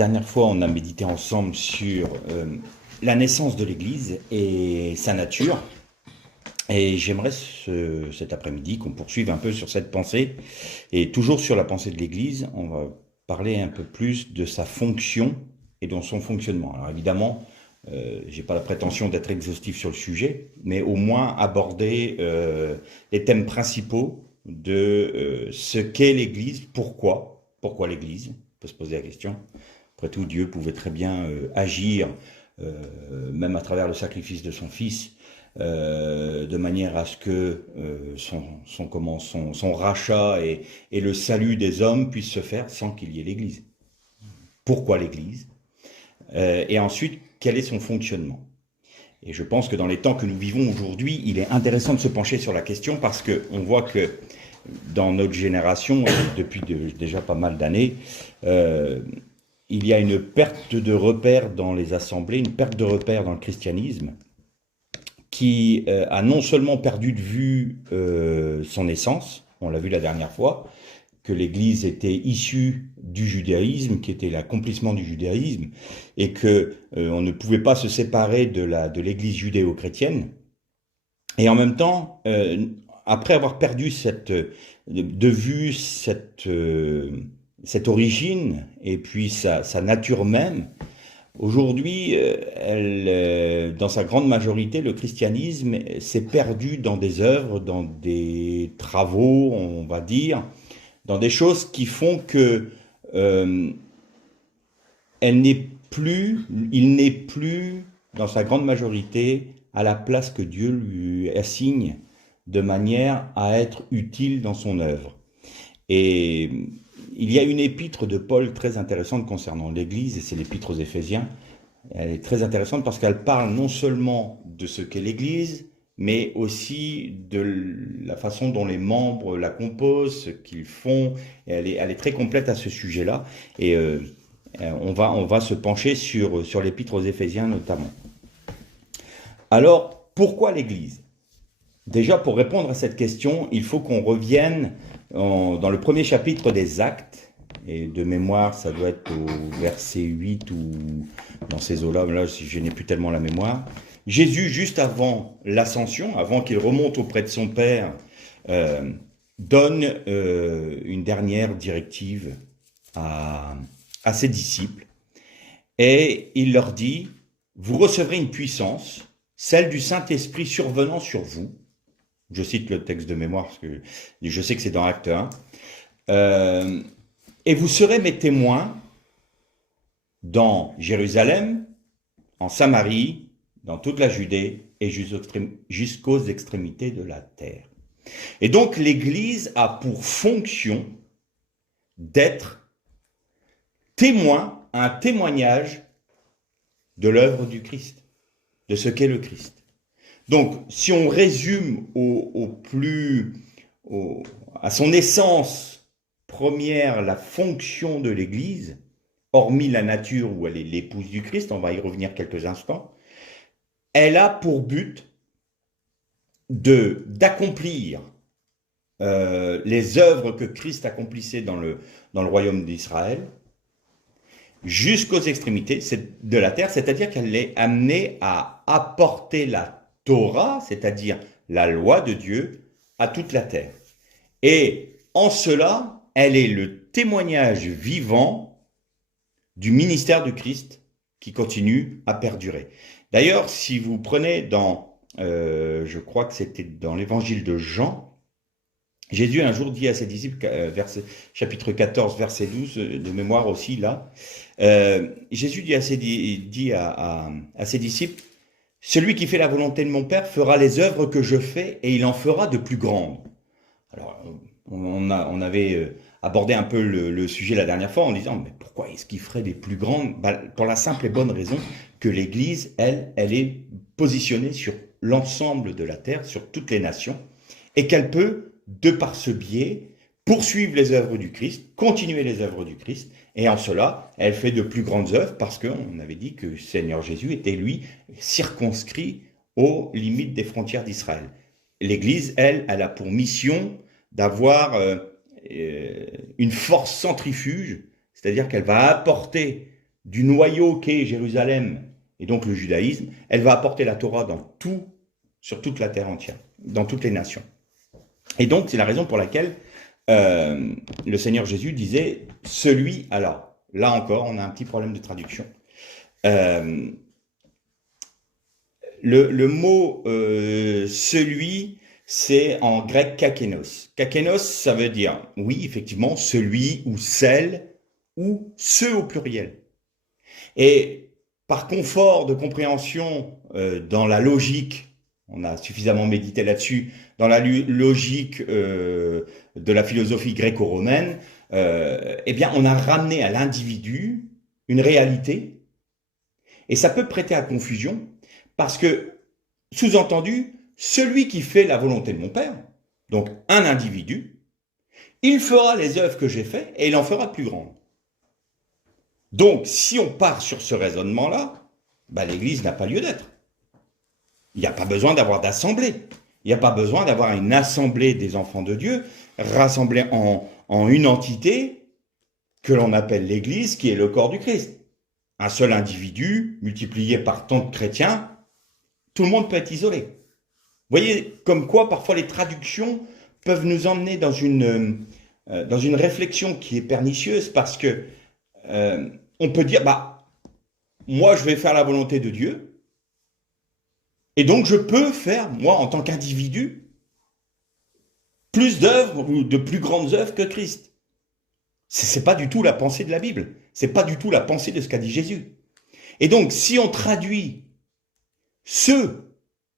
dernière fois, on a médité ensemble sur la naissance de l'Église et sa nature. Et j'aimerais cet après-midi qu'on poursuive un peu sur cette pensée. Et toujours sur la pensée de l'Église, on va parler un peu plus de sa fonction et de son fonctionnement. Alors évidemment, j'ai pas la prétention d'être exhaustif sur le sujet, mais au moins aborder les thèmes principaux de ce qu'est l'Église, pourquoi l'Église, on peut se poser la question. Après tout, Dieu pouvait très bien agir, même à travers le sacrifice de son Fils, de manière à ce que son rachat et le salut des hommes puissent se faire sans qu'il y ait l'Église. Pourquoi l'Église? Et ensuite, quel est son fonctionnement? Et je pense que dans les temps que nous vivons aujourd'hui, il est intéressant de se pencher sur la question parce qu'on voit que dans notre génération, depuis déjà pas mal d'années, il y a une perte de repères dans les assemblées, une perte de repères dans le christianisme, qui a non seulement perdu de vue son essence, on l'a vu la dernière fois, que l'Église était issue du judaïsme, qui était l'accomplissement du judaïsme, et que on ne pouvait pas se séparer de l'Église judéo-chrétienne. Et en même temps, après avoir perdu de vue cette origine et puis sa nature même, aujourd'hui, dans sa grande majorité, le christianisme s'est perdu dans des œuvres, dans des travaux, on va dire, dans des choses qui font que euh, il n'est plus, dans sa grande majorité, à la place que Dieu lui assigne, de manière à être utile dans son œuvre. Et il y a une épître de Paul très intéressante concernant l'Église, et c'est l'épître aux Éphésiens. Elle est très intéressante parce qu'elle parle non seulement de ce qu'est l'Église, mais aussi de la façon dont les membres la composent, ce qu'ils font. Et elle est très complète à ce sujet-là. Et on va se pencher sur l'épître aux Éphésiens notamment. Alors, pourquoi l'Église? Déjà, pour répondre à cette question, il faut qu'on revienne dans le premier chapitre des Actes. Et de mémoire, ça doit être au verset 8 ou dans ces eaux-là, là, je n'ai plus tellement la mémoire. Jésus, juste avant l'ascension, avant qu'il remonte auprès de son Père, donne une dernière directive à ses disciples. Et il leur dit, vous recevrez une puissance, celle du Saint-Esprit survenant sur vous. Je cite le texte de mémoire, parce que je sais que c'est dans Acte 1. Et vous serez mes témoins dans Jérusalem, en Samarie, dans toute la Judée et jusqu'aux extrémités de la terre. Et donc l'Église a pour fonction d'être témoin, un témoignage de l'œuvre du Christ, de ce qu'est le Christ. Donc si on résume à son essence première la fonction de l'Église, hormis la nature où elle est l'épouse du Christ, on va y revenir quelques instants, elle a pour but d'accomplir les œuvres que Christ accomplissait dans le royaume d'Israël jusqu'aux extrémités de la terre, c'est-à-dire qu'elle est amenée à apporter la Torah, c'est-à-dire la loi de Dieu, à toute la terre. Et en cela, elle est le témoignage vivant du ministère du Christ qui continue à perdurer. D'ailleurs, si vous prenez je crois que c'était dans l'évangile de Jean, Jésus un jour dit à ses disciples, chapitre 14, verset 12, de mémoire aussi là, Jésus dit à ses disciples, « Celui qui fait la volonté de mon Père fera les œuvres que je fais et il en fera de plus grandes. » Alors, on avait abordé un peu le sujet la dernière fois en disant, mais pourquoi est-ce qu'il ferait des plus grandes? Pour la simple et bonne raison que l'Église, elle est positionnée sur l'ensemble de la terre, sur toutes les nations, et qu'elle peut, de par ce biais, poursuivre les œuvres du Christ, continuer les œuvres du Christ, et en cela, elle fait de plus grandes œuvres parce qu'on avait dit que le Seigneur Jésus était, lui, circonscrit aux limites des frontières d'Israël. L'Église, elle a pour mission d'avoir une force centrifuge, c'est-à-dire qu'elle va apporter du noyau qu'est Jérusalem, et donc le judaïsme, elle va apporter la Torah sur toute la terre entière, dans toutes les nations. Et donc, c'est la raison pour laquelle le Seigneur Jésus disait « celui ». Alors, là encore, on a un petit problème de traduction. Le mot « celui », c'est en grec « kakenos ». Kakenos, ça veut dire, oui, effectivement, celui ou celle ou ceux au pluriel. Et par confort de compréhension dans la logique, on a suffisamment médité là-dessus, dans la logique de la philosophie gréco-romaine, eh bien, on a ramené à l'individu une réalité, et ça peut prêter à confusion, parce que, sous-entendu, celui qui fait la volonté de mon Père, donc un individu, il fera les œuvres que j'ai faites, et il en fera plus grandes. Donc, si on part sur ce raisonnement-là, l'Église n'a pas lieu d'être. Il n'y a pas besoin d'avoir d'assemblée. Il n'y a pas besoin d'avoir une assemblée des enfants de Dieu, rassemblés en une entité que l'on appelle l'Église, qui est le corps du Christ. Un seul individu, multiplié par tant de chrétiens, tout le monde peut être isolé. Vous voyez, comme quoi, parfois, les traductions peuvent nous emmener dans une réflexion qui est pernicieuse, parce que on peut dire, moi, je vais faire la volonté de Dieu, et donc je peux faire, moi, en tant qu'individu, plus d'œuvres ou de plus grandes œuvres que Christ. C'est pas du tout la pensée de la Bible. C'est pas du tout la pensée de ce qu'a dit Jésus. Et donc, si on traduit ceux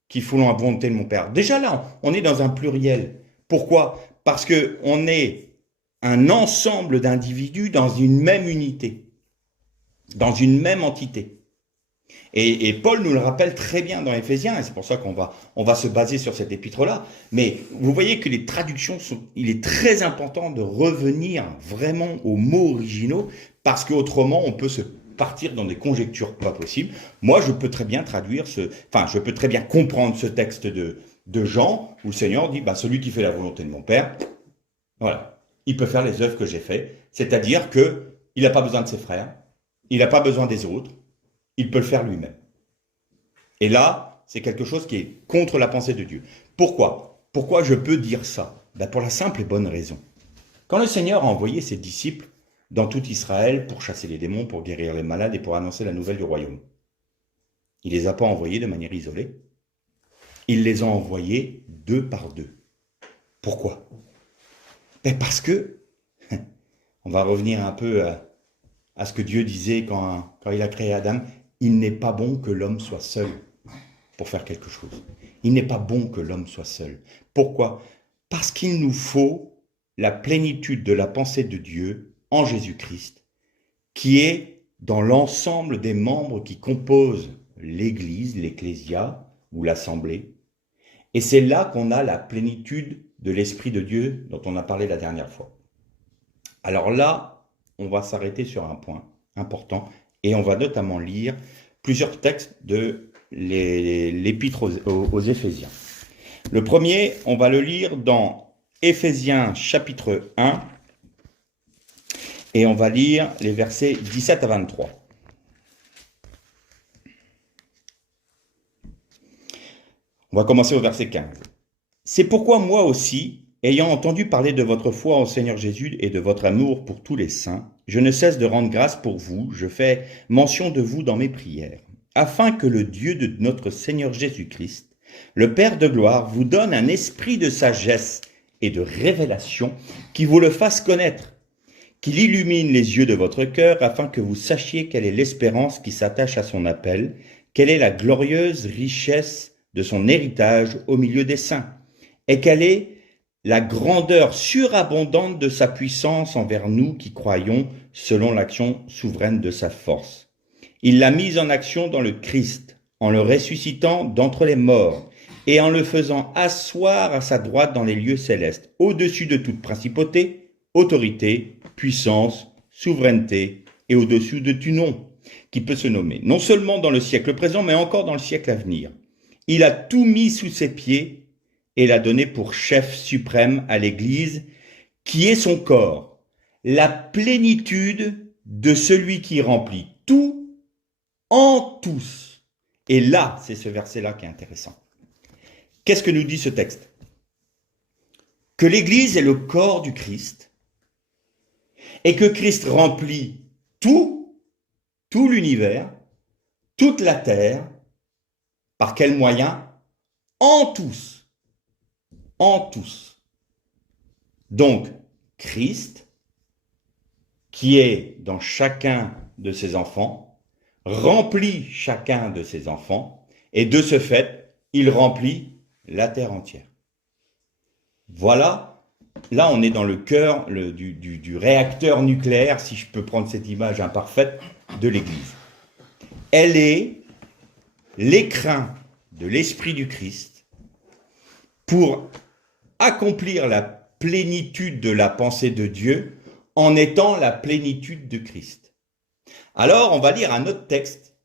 qui font la volonté de mon Père, déjà là, on est dans un pluriel. Pourquoi? Parce que on est un ensemble d'individus dans une même unité, dans une même entité. Et Paul nous le rappelle très bien dans Éphésiens, et c'est pour ça qu'on va se baser sur cet épître-là. Mais vous voyez que les traductions il est très important de revenir vraiment aux mots originaux, parce qu'autrement on peut se partir dans des conjectures pas possibles. Moi, je peux très bien je peux très bien comprendre ce texte de Jean, où le Seigneur dit, celui qui fait la volonté de mon Père, voilà, il peut faire les œuvres que j'ai faites, c'est-à-dire que il n'a pas besoin de ses frères, il n'a pas besoin des autres, il peut le faire lui-même. Et là, c'est quelque chose qui est contre la pensée de Dieu. Pourquoi? Pourquoi je peux dire ça? Pour la simple et bonne raison. Quand le Seigneur a envoyé ses disciples dans tout Israël pour chasser les démons, pour guérir les malades et pour annoncer la nouvelle du royaume, il ne les a pas envoyés de manière isolée. Il les a envoyés deux par deux. Pourquoi? Parce que, on va revenir un peu à ce que Dieu disait quand il a créé Adam, il n'est pas bon que l'homme soit seul pour faire quelque chose. Il n'est pas bon que l'homme soit seul. Pourquoi? Parce qu'il nous faut la plénitude de la pensée de Dieu en Jésus-Christ, qui est dans l'ensemble des membres qui composent l'Église, l'Ecclésia ou l'Assemblée. Et c'est là qu'on a la plénitude de l'Esprit de Dieu dont on a parlé la dernière fois. Alors là, on va s'arrêter sur un point important et on va notamment lire plusieurs textes de l'Épître aux Éphésiens. Le premier, on va le lire dans Éphésiens chapitre 1 et on va lire les versets 17 à 23. On va commencer au verset 15. « C'est pourquoi moi aussi, ayant entendu parler de votre foi au Seigneur Jésus et de votre amour pour tous les saints, je ne cesse de rendre grâce pour vous, je fais mention de vous dans mes prières, afin que le Dieu de notre Seigneur Jésus-Christ, le Père de gloire, vous donne un esprit de sagesse et de révélation qui vous le fasse connaître, qu'il illumine les yeux de votre cœur afin que vous sachiez quelle est l'espérance qui s'attache à son appel, quelle est la glorieuse richesse de son héritage au milieu des saints, et quelle est la grandeur surabondante de sa puissance envers nous qui croyons selon l'action souveraine de sa force. Il l'a mise en action dans le Christ, en le ressuscitant d'entre les morts, et en le faisant asseoir à sa droite dans les lieux célestes, au-dessus de toute principauté, autorité, puissance, souveraineté, et au-dessus de tout nom, qui peut se nommer, non seulement dans le siècle présent, mais encore dans le siècle à venir. Il a tout mis sous ses pieds, et l'a donné pour chef suprême à l'Église, qui est son corps, la plénitude de celui qui remplit tout en tous. Et là, c'est ce verset-là qui est intéressant. Qu'est-ce que nous dit ce texte? Que l'Église est le corps du Christ et que Christ remplit tout l'univers, toute la terre. Par quel moyen? En tous. En tous. Donc, Christ, qui est dans chacun de ses enfants, remplit chacun de ses enfants, et de ce fait, il remplit la terre entière. Voilà, là on est dans le cœur du réacteur nucléaire, si je peux prendre cette image imparfaite, de l'Église. Elle est l'écrin de l'Esprit du Christ pour accomplir la plénitude de la pensée de Dieu en étant la plénitude de Christ. Alors, on va lire un autre texte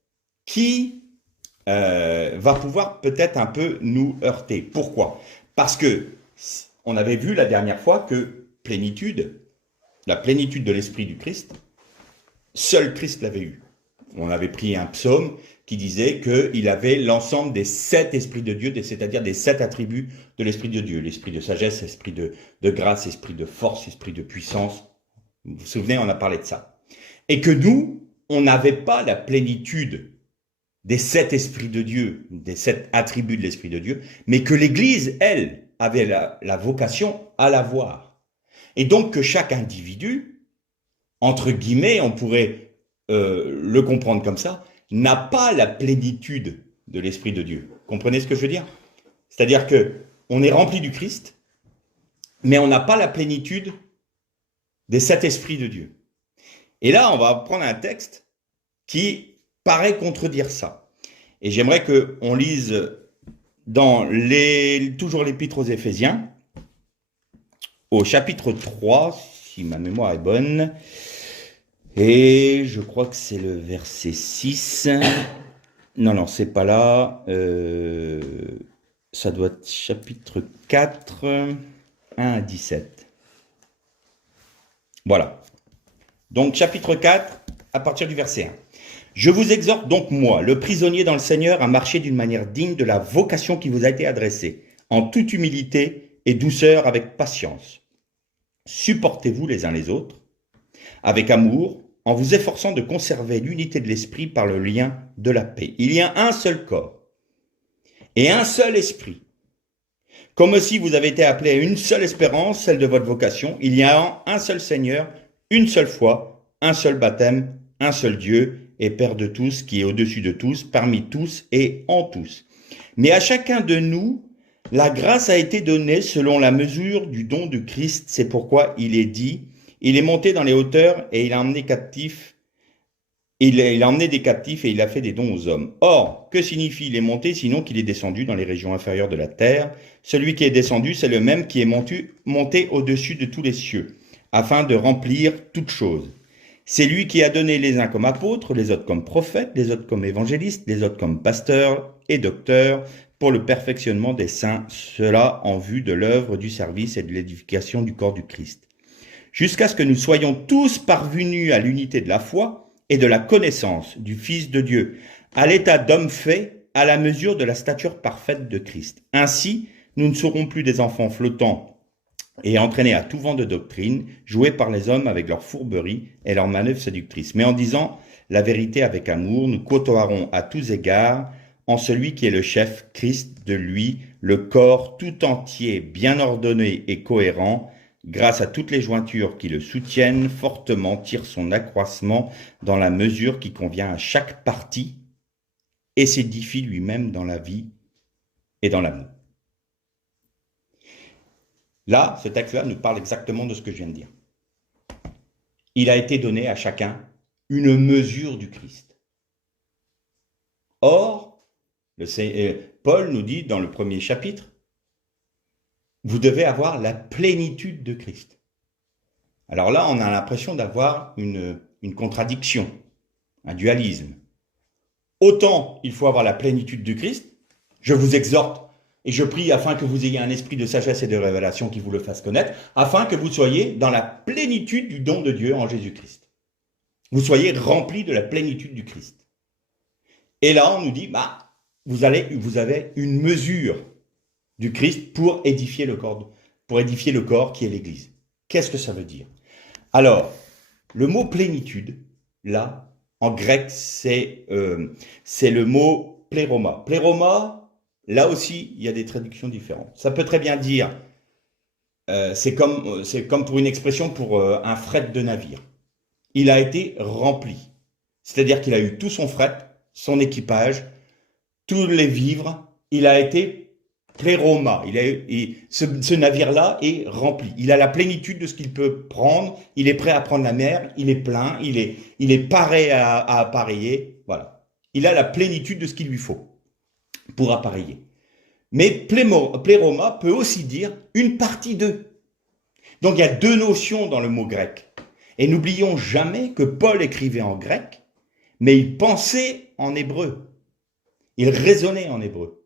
qui va pouvoir peut-être un peu nous heurter. Pourquoi? Parce que on avait vu la dernière fois que la plénitude de l'Esprit du Christ, seul Christ l'avait eu. On avait pris un psaume qui disait qu'il avait l'ensemble des 7 esprits de Dieu, c'est-à-dire des 7 attributs de l'Esprit de Dieu. L'esprit de sagesse, esprit de grâce, esprit de force, esprit de puissance. Vous vous souvenez, on a parlé de ça. Et que nous, on n'avait pas la plénitude des 7 esprits de Dieu, des 7 attributs de l'Esprit de Dieu, mais que l'Église, elle, avait la vocation à l'avoir. Et donc que chaque individu, entre guillemets, on pourrait le comprendre comme ça, n'a pas la plénitude de l'Esprit de Dieu. Comprenez ce que je veux dire? C'est-à-dire que on est rempli du Christ, mais on n'a pas la plénitude des 7 esprits de Dieu. Et là, on va prendre un texte qui paraît contredire ça. Et j'aimerais qu'on lise dans toujours l'Épître aux Éphésiens, au chapitre 3, si ma mémoire est bonne, et je crois que c'est le verset 6. Non, c'est pas là. Ça doit être chapitre 4, 1 à 17. Voilà. Donc, chapitre 4, à partir du verset 1. Je vous exhorte donc, moi, le prisonnier dans le Seigneur, à marcher d'une manière digne de la vocation qui vous a été adressée, en toute humilité et douceur avec patience. Supportez-vous les uns les autres, avec amour, en vous efforçant de conserver l'unité de l'esprit par le lien de la paix. Il y a un seul corps et un seul esprit. Comme aussi vous avez été appelés à une seule espérance, celle de votre vocation, il y a un seul Seigneur, une seule foi, un seul baptême, un seul Dieu et Père de tous, qui est au-dessus de tous, parmi tous et en tous. Mais à chacun de nous, la grâce a été donnée selon la mesure du don de Christ. C'est pourquoi il est dit, il est monté dans les hauteurs et il a emmené captifs. Il a emmené des captifs et il a fait des dons aux hommes. Or, que signifie il est monté sinon qu'il est descendu dans les régions inférieures de la terre? Celui qui est descendu, c'est le même qui est monté au-dessus de tous les cieux, afin de remplir toutes choses. C'est lui qui a donné les uns comme apôtres, les autres comme prophètes, les autres comme évangélistes, les autres comme pasteurs et docteurs, pour le perfectionnement des saints, cela en vue de l'œuvre du service et de l'édification du corps du Christ. Jusqu'à ce que nous soyons tous parvenus à l'unité de la foi et de la connaissance du Fils de Dieu, à l'état d'homme fait, à la mesure de la stature parfaite de Christ. Ainsi, nous ne serons plus des enfants flottants et entraînés à tout vent de doctrine, joués par les hommes avec leurs fourberies et leurs manœuvres séductrices. Mais en disant la vérité avec amour, nous côtoierons à tous égards en celui qui est le chef, Christ, de lui, le corps tout entier, bien ordonné et cohérent, grâce à toutes les jointures qui le soutiennent, fortement tire son accroissement dans la mesure qui convient à chaque partie et s'édifie lui-même dans la vie et dans l'amour. Là, ce texte-là nous parle exactement de ce que je viens de dire. Il a été donné à chacun une mesure du Christ. Or, Paul nous dit dans le premier chapitre, vous devez avoir la plénitude de Christ. Alors là, on a l'impression d'avoir une contradiction, un dualisme. Autant il faut avoir la plénitude du Christ, je vous exhorte et je prie afin que vous ayez un esprit de sagesse et de révélation qui vous le fasse connaître, afin que vous soyez dans la plénitude du don de Dieu en Jésus-Christ. Vous soyez remplis de la plénitude du Christ. Et là, on nous dit, bah, vous avez une mesure du Christ pour édifier le corps qui est l'Église. Qu'est-ce que ça veut dire? Alors, le mot plénitude, là, en grec, c'est le mot pléroma. Pléroma, là aussi, il y a des traductions différentes. Ça peut très bien dire, c'est comme pour une expression pour un fret de navire. Il a été rempli. C'est-à-dire qu'il a eu tout son fret, son équipage, tous les vivres. Il a été pléroma. Ce navire-là est rempli. Il a la plénitude de ce qu'il peut prendre. Il est prêt à prendre la mer. Il est plein. Il est paré à appareiller. Voilà. Il a la plénitude de ce qu'il lui faut pour appareiller. Mais pléroma peut aussi dire une partie d'eux. Donc il y a deux notions dans le mot grec. Et n'oublions jamais que Paul écrivait en grec, mais il pensait en hébreu. Il raisonnait en hébreu.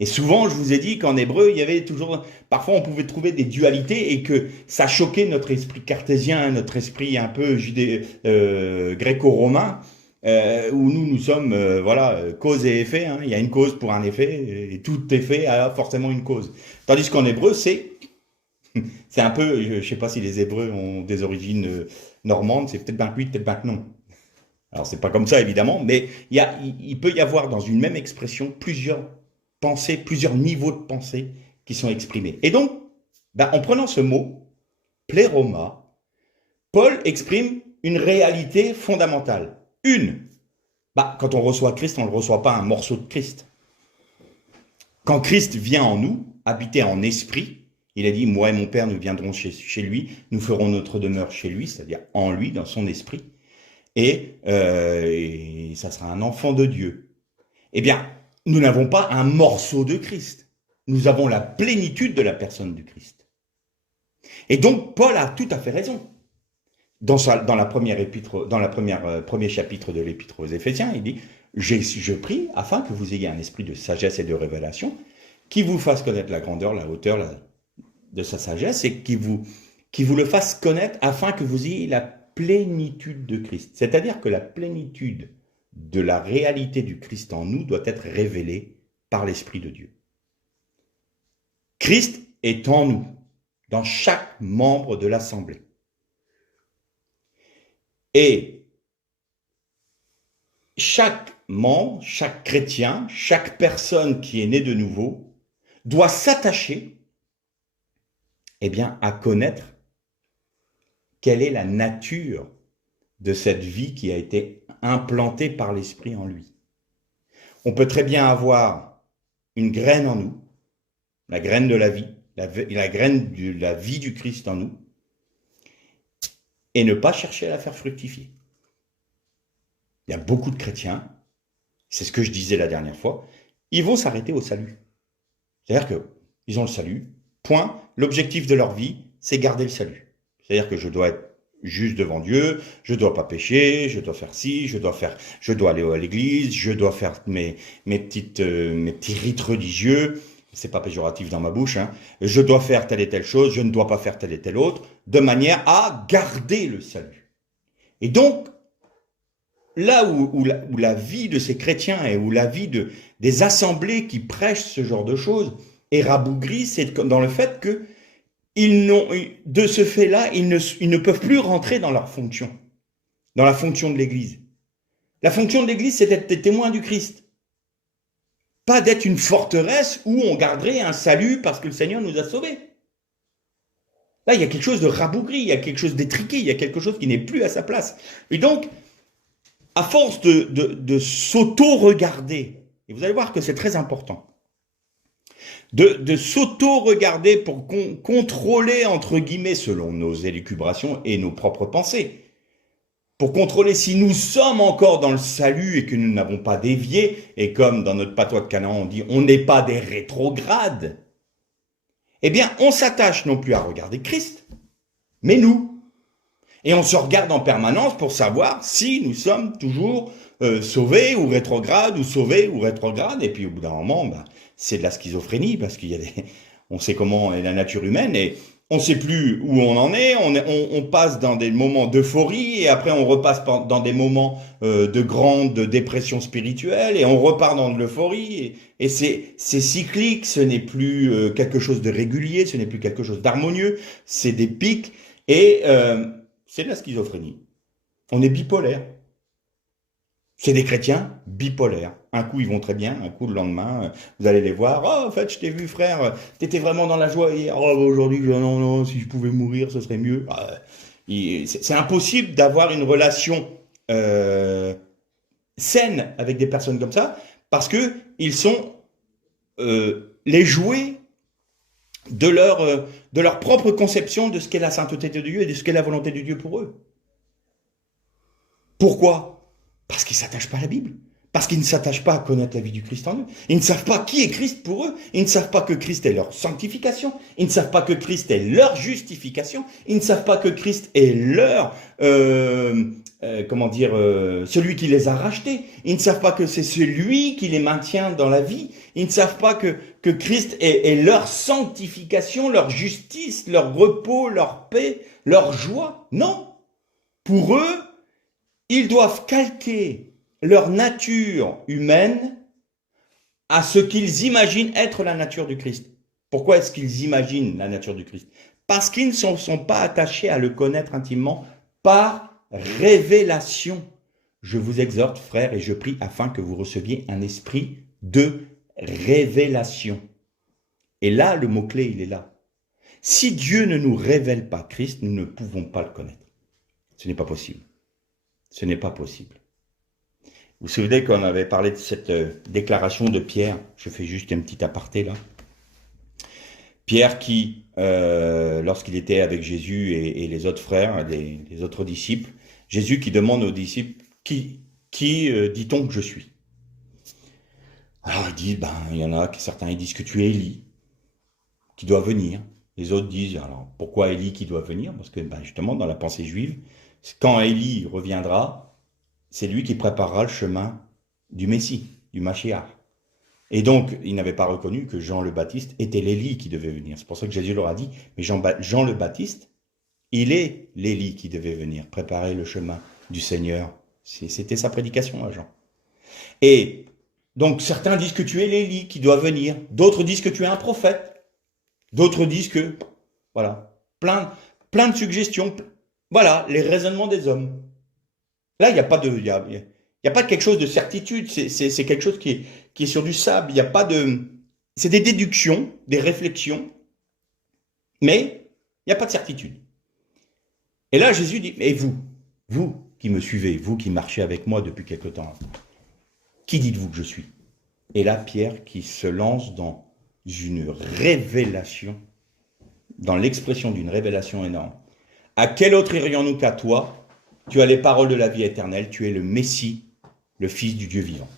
Et souvent, je vous ai dit qu'en hébreu, il y avait toujours... Parfois, on pouvait trouver des dualités et que ça choquait notre esprit cartésien, notre esprit un peu gréco-romain, où nous sommes, cause et effet. Hein. Il y a une cause pour un effet, et tout effet a forcément une cause. Tandis qu'en hébreu, c'est un peu... Je ne sais pas si les Hébreux ont des origines normandes, c'est peut-être bien que oui, peut-être bien que non. Alors, c'est pas comme ça, évidemment, mais il peut y avoir dans une même expression plusieurs pensées, plusieurs niveaux de pensée qui sont exprimés. Et donc, en prenant ce mot, pléroma, Paul exprime une réalité fondamentale. Quand on reçoit Christ, on ne reçoit pas un morceau de Christ. Quand Christ vient en nous, habité en esprit, il a dit, moi et mon Père, nous viendrons chez lui, nous ferons notre demeure chez lui, c'est-à-dire en lui, dans son esprit, et ça sera un enfant de Dieu. Eh bien, nous n'avons pas un morceau de Christ. Nous avons la plénitude de la personne du Christ. Et donc, Paul a tout à fait raison. Dans le premier chapitre de l'Épître aux Éphésiens, il dit « Je prie afin que vous ayez un esprit de sagesse et de révélation qui vous fasse connaître la grandeur, la hauteur de sa sagesse et qui vous le fasse connaître afin que vous ayez la plénitude de Christ. » C'est-à-dire que la plénitude de la réalité du Christ en nous doit être révélée par l'Esprit de Dieu. Christ est en nous, dans chaque membre de l'Assemblée. Et chaque membre, chaque chrétien, chaque personne qui est née de nouveau doit s'attacher à connaître quelle est la nature de cette vie qui a été implantée par l'Esprit en lui. On peut très bien avoir une graine en nous, la graine de la vie, la graine de la vie du Christ en nous, et ne pas chercher à la faire fructifier. Il y a beaucoup de chrétiens, c'est ce que je disais la dernière fois, ils vont s'arrêter au salut. C'est-à-dire qu'ils ont le salut, point, l'objectif de leur vie, c'est garder le salut. C'est-à-dire que je dois être juste devant Dieu, je dois pas pécher, je dois faire ci, je dois aller à l'église, je dois faire mes petits rites religieux, c'est pas péjoratif dans ma bouche, hein. Je dois faire telle et telle chose, je ne dois pas faire telle et telle autre, de manière à garder le salut. Et donc, là où la vie de ces chrétiens et où la vie des assemblées qui prêchent ce genre de choses est rabougrie, c'est dans le fait que de ce fait-là, ils ne peuvent plus rentrer dans leur fonction, dans la fonction de l'Église. La fonction de l'Église, c'est d'être des témoins du Christ. Pas d'être une forteresse où on garderait un salut parce que le Seigneur nous a sauvés. Là, il y a quelque chose de rabougri, il y a quelque chose d'étriqué, il y a quelque chose qui n'est plus à sa place. Et donc, à force de s'auto-regarder, et vous allez voir que c'est très important, de s'auto-regarder pour contrôler, entre guillemets, selon nos élucubrations et nos propres pensées, pour contrôler si nous sommes encore dans le salut et que nous n'avons pas dévié, et comme dans notre patois de Canaan on dit, on n'est pas des rétrogrades, eh bien, on s'attache non plus à regarder Christ, mais nous. Et on se regarde en permanence pour savoir si nous sommes toujours sauvés ou rétrogrades, ou sauvés ou rétrogrades, et puis au bout d'un moment, c'est de la schizophrénie, parce on sait comment est la nature humaine, on ne sait plus où on en est, on passe dans des moments d'euphorie et après on repasse dans des moments de grande dépression spirituelle et on repart dans de l'euphorie et c'est cyclique, ce n'est plus quelque chose de régulier, ce n'est plus quelque chose d'harmonieux, c'est des pics et c'est de la schizophrénie. On est bipolaire. C'est des chrétiens bipolaires. Un coup, ils vont très bien, un coup, le lendemain, vous allez les voir. Oh, en fait, je t'ai vu, frère, t'étais vraiment dans la joie hier. Oh, aujourd'hui, non, non, si je pouvais mourir, ce serait mieux. C'est impossible d'avoir une relation saine avec des personnes comme ça, parce que ils sont les jouets de leur propre conception de ce qu'est la sainteté de Dieu et de ce qu'est la volonté de Dieu pour eux. Pourquoi? Parce qu'ils ne s'attachent pas à la Bible. Parce qu'ils ne s'attachent pas à connaître la vie du Christ en eux. Ils ne savent pas qui est Christ pour eux. Ils ne savent pas que Christ est leur sanctification. Ils ne savent pas que Christ est leur justification. Ils ne savent pas que Christ est leur, celui qui les a rachetés. Ils ne savent pas que c'est celui qui les maintient dans la vie. Ils ne savent pas que Christ est leur sanctification, leur justice, leur repos, leur paix, leur joie. Non. Pour eux, ils doivent calquer leur nature humaine à ce qu'ils imaginent être la nature du Christ. Pourquoi est-ce qu'ils imaginent la nature du Christ? Parce qu'ils ne sont pas attachés à le connaître intimement par révélation. Je vous exhorte, frères, et je prie afin que vous receviez un esprit de révélation. Et là, le mot-clé, il est là. Si Dieu ne nous révèle pas Christ, nous ne pouvons pas le connaître. Ce n'est pas possible. Ce n'est pas possible. Vous vous souvenez qu'on avait parlé de cette déclaration de Pierre? Je fais juste un petit aparté là. Pierre qui, lorsqu'il était avec Jésus et les autres frères, les autres disciples, Jésus qui demande aux disciples, qui dit-on que je suis? Alors il dit, il y en a certains ils disent que tu es Élie, qui doit venir. Les autres disent, alors pourquoi Élie qui doit venir? Parce que justement dans la pensée juive, quand Élie reviendra, c'est lui qui préparera le chemin du Messie, du Mashiach. Et donc, il n'avait pas reconnu que Jean le Baptiste était l'Élie qui devait venir. C'est pour ça que Jésus leur a dit, mais Jean le Baptiste, il est l'Élie qui devait venir, préparer le chemin du Seigneur. C'était sa prédication à Jean. Et donc, certains disent que tu es l'Élie qui doit venir. D'autres disent que tu es un prophète. D'autres disent que, voilà, plein de suggestions. Voilà, les raisonnements des hommes. Là, il n'y a pas de, il y a pas quelque chose de certitude. C'est quelque chose qui est sur du sable. Il n'y a pas de, c'est des déductions, des réflexions, mais il n'y a pas de certitude. Et là, Jésus dit, mais vous qui me suivez, vous qui marchez avec moi depuis quelque temps, qui dites-vous que je suis? Et là, Pierre qui se lance dans une révélation, dans l'expression d'une révélation énorme. À quel autre irions-nous qu'à toi? Tu as les paroles de la vie éternelle, tu es le Messie, le Fils du Dieu vivant.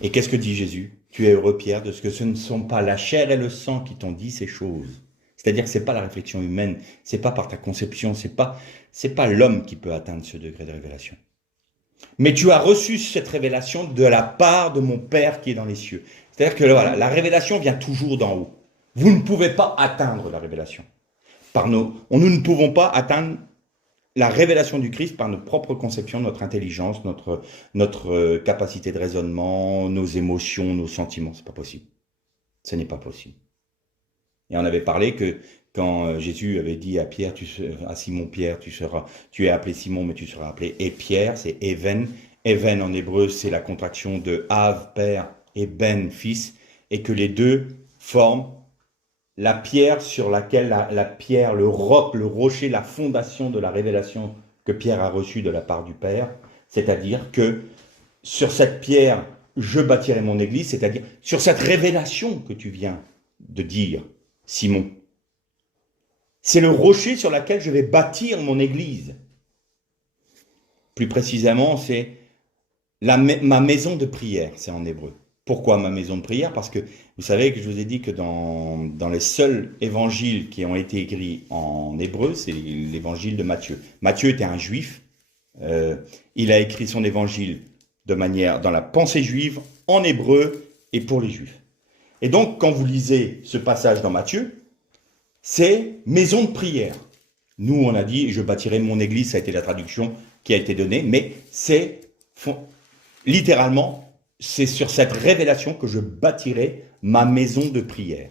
Et qu'est-ce que dit Jésus? Tu es heureux, Pierre, de ce que ce ne sont pas la chair et le sang qui t'ont dit ces choses. C'est-à-dire que ce n'est pas la réflexion humaine, ce n'est pas par ta conception, ce n'est pas l'homme qui peut atteindre ce degré de révélation. Mais tu as reçu cette révélation de la part de mon Père qui est dans les cieux. C'est-à-dire que voilà, la révélation vient toujours d'en haut. Vous ne pouvez pas atteindre la révélation. Nous ne pouvons pas atteindre la révélation du Christ par notre propre conception, notre intelligence, notre capacité de raisonnement, nos émotions, nos sentiments. C'est pas possible. Ce n'est pas possible. Et on avait parlé que quand Jésus avait dit à Pierre, à Simon Pierre, tu es appelé Simon, mais tu seras appelé et Pierre, c'est Even. Even en hébreu, c'est la contraction de Av, Père, et Ben, Fils, et que les deux forment la pierre sur laquelle la pierre, le roc, le rocher, la fondation de la révélation que Pierre a reçue de la part du Père, c'est-à-dire que sur cette pierre, je bâtirai mon église, c'est-à-dire sur cette révélation que tu viens de dire, Simon. C'est le rocher sur lequel je vais bâtir mon église. Plus précisément, c'est ma maison de prière, c'est en hébreu. Pourquoi ma maison de prière? Parce que vous savez que je vous ai dit que dans les seuls évangiles qui ont été écrits en hébreu, c'est l'évangile de Matthieu. Matthieu était un juif. Il a écrit son évangile dans la pensée juive, en hébreu et pour les juifs. Et donc, quand vous lisez ce passage dans Matthieu, c'est maison de prière. Nous, on a dit, je bâtirai mon église, ça a été la traduction qui a été donnée, mais c'est littéralement, c'est sur cette révélation que je bâtirai ma maison de prière.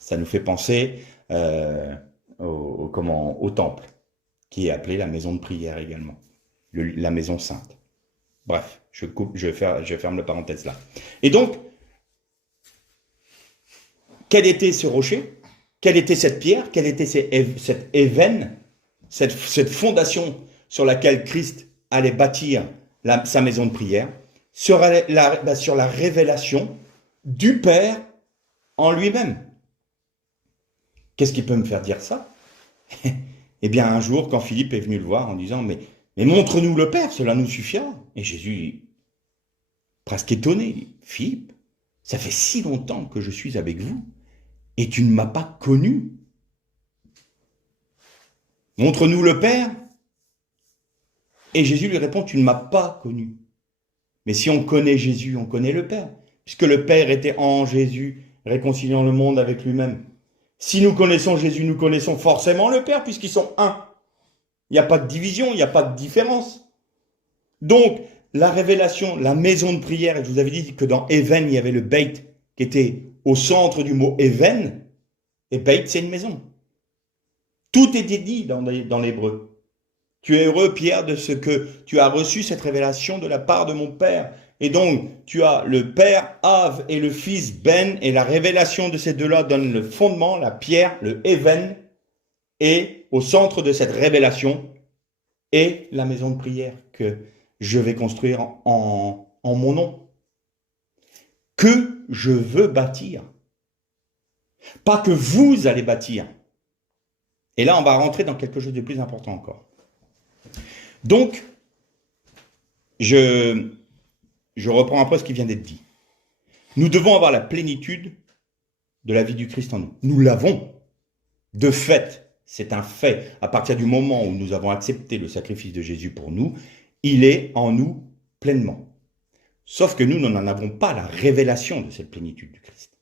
Ça nous fait penser au temple, qui est appelé la maison de prière également, la maison sainte. Bref, je ferme la parenthèse là. Et donc, quel était ce rocher? Quelle était cette pierre? Quelle était cette évène, cette fondation sur laquelle Christ allait bâtir sa maison de prière? Sur la révélation du Père en lui-même. Qu'est-ce qui peut me faire dire ça? Eh bien, un jour, quand Philippe est venu le voir en disant, mais montre-nous le Père, cela nous suffira. Et Jésus, presque étonné, dit, Philippe, ça fait si longtemps que je suis avec vous, et tu ne m'as pas connu. Montre-nous le Père. Et Jésus lui répond, tu ne m'as pas connu. Mais si on connaît Jésus, on connaît le Père, puisque le Père était en Jésus, réconciliant le monde avec lui-même. Si nous connaissons Jésus, nous connaissons forcément le Père, puisqu'ils sont un. Il n'y a pas de division, il n'y a pas de différence. Donc, la révélation, la maison de prière, et je vous avais dit que dans Even, il y avait le Beit, qui était au centre du mot Even, et Beit, c'est une maison. Tout était dit dans l'hébreu. Tu es heureux, Pierre, de ce que tu as reçu cette révélation de la part de mon Père. Et donc, tu as le Père Av et le Fils Ben, et la révélation de ces deux-là donne le fondement, la pierre, le Even, et au centre de cette révélation est la maison de prière que je vais construire en mon nom. Que je veux bâtir. Pas que vous allez bâtir. Et là, on va rentrer dans quelque chose de plus important encore. Donc, je reprends un peu ce qui vient d'être dit. Nous devons avoir la plénitude de la vie du Christ en nous. Nous l'avons. De fait, c'est un fait. À partir du moment où nous avons accepté le sacrifice de Jésus pour nous, il est en nous pleinement. Sauf que nous n'en avons pas la révélation de cette plénitude du Christ.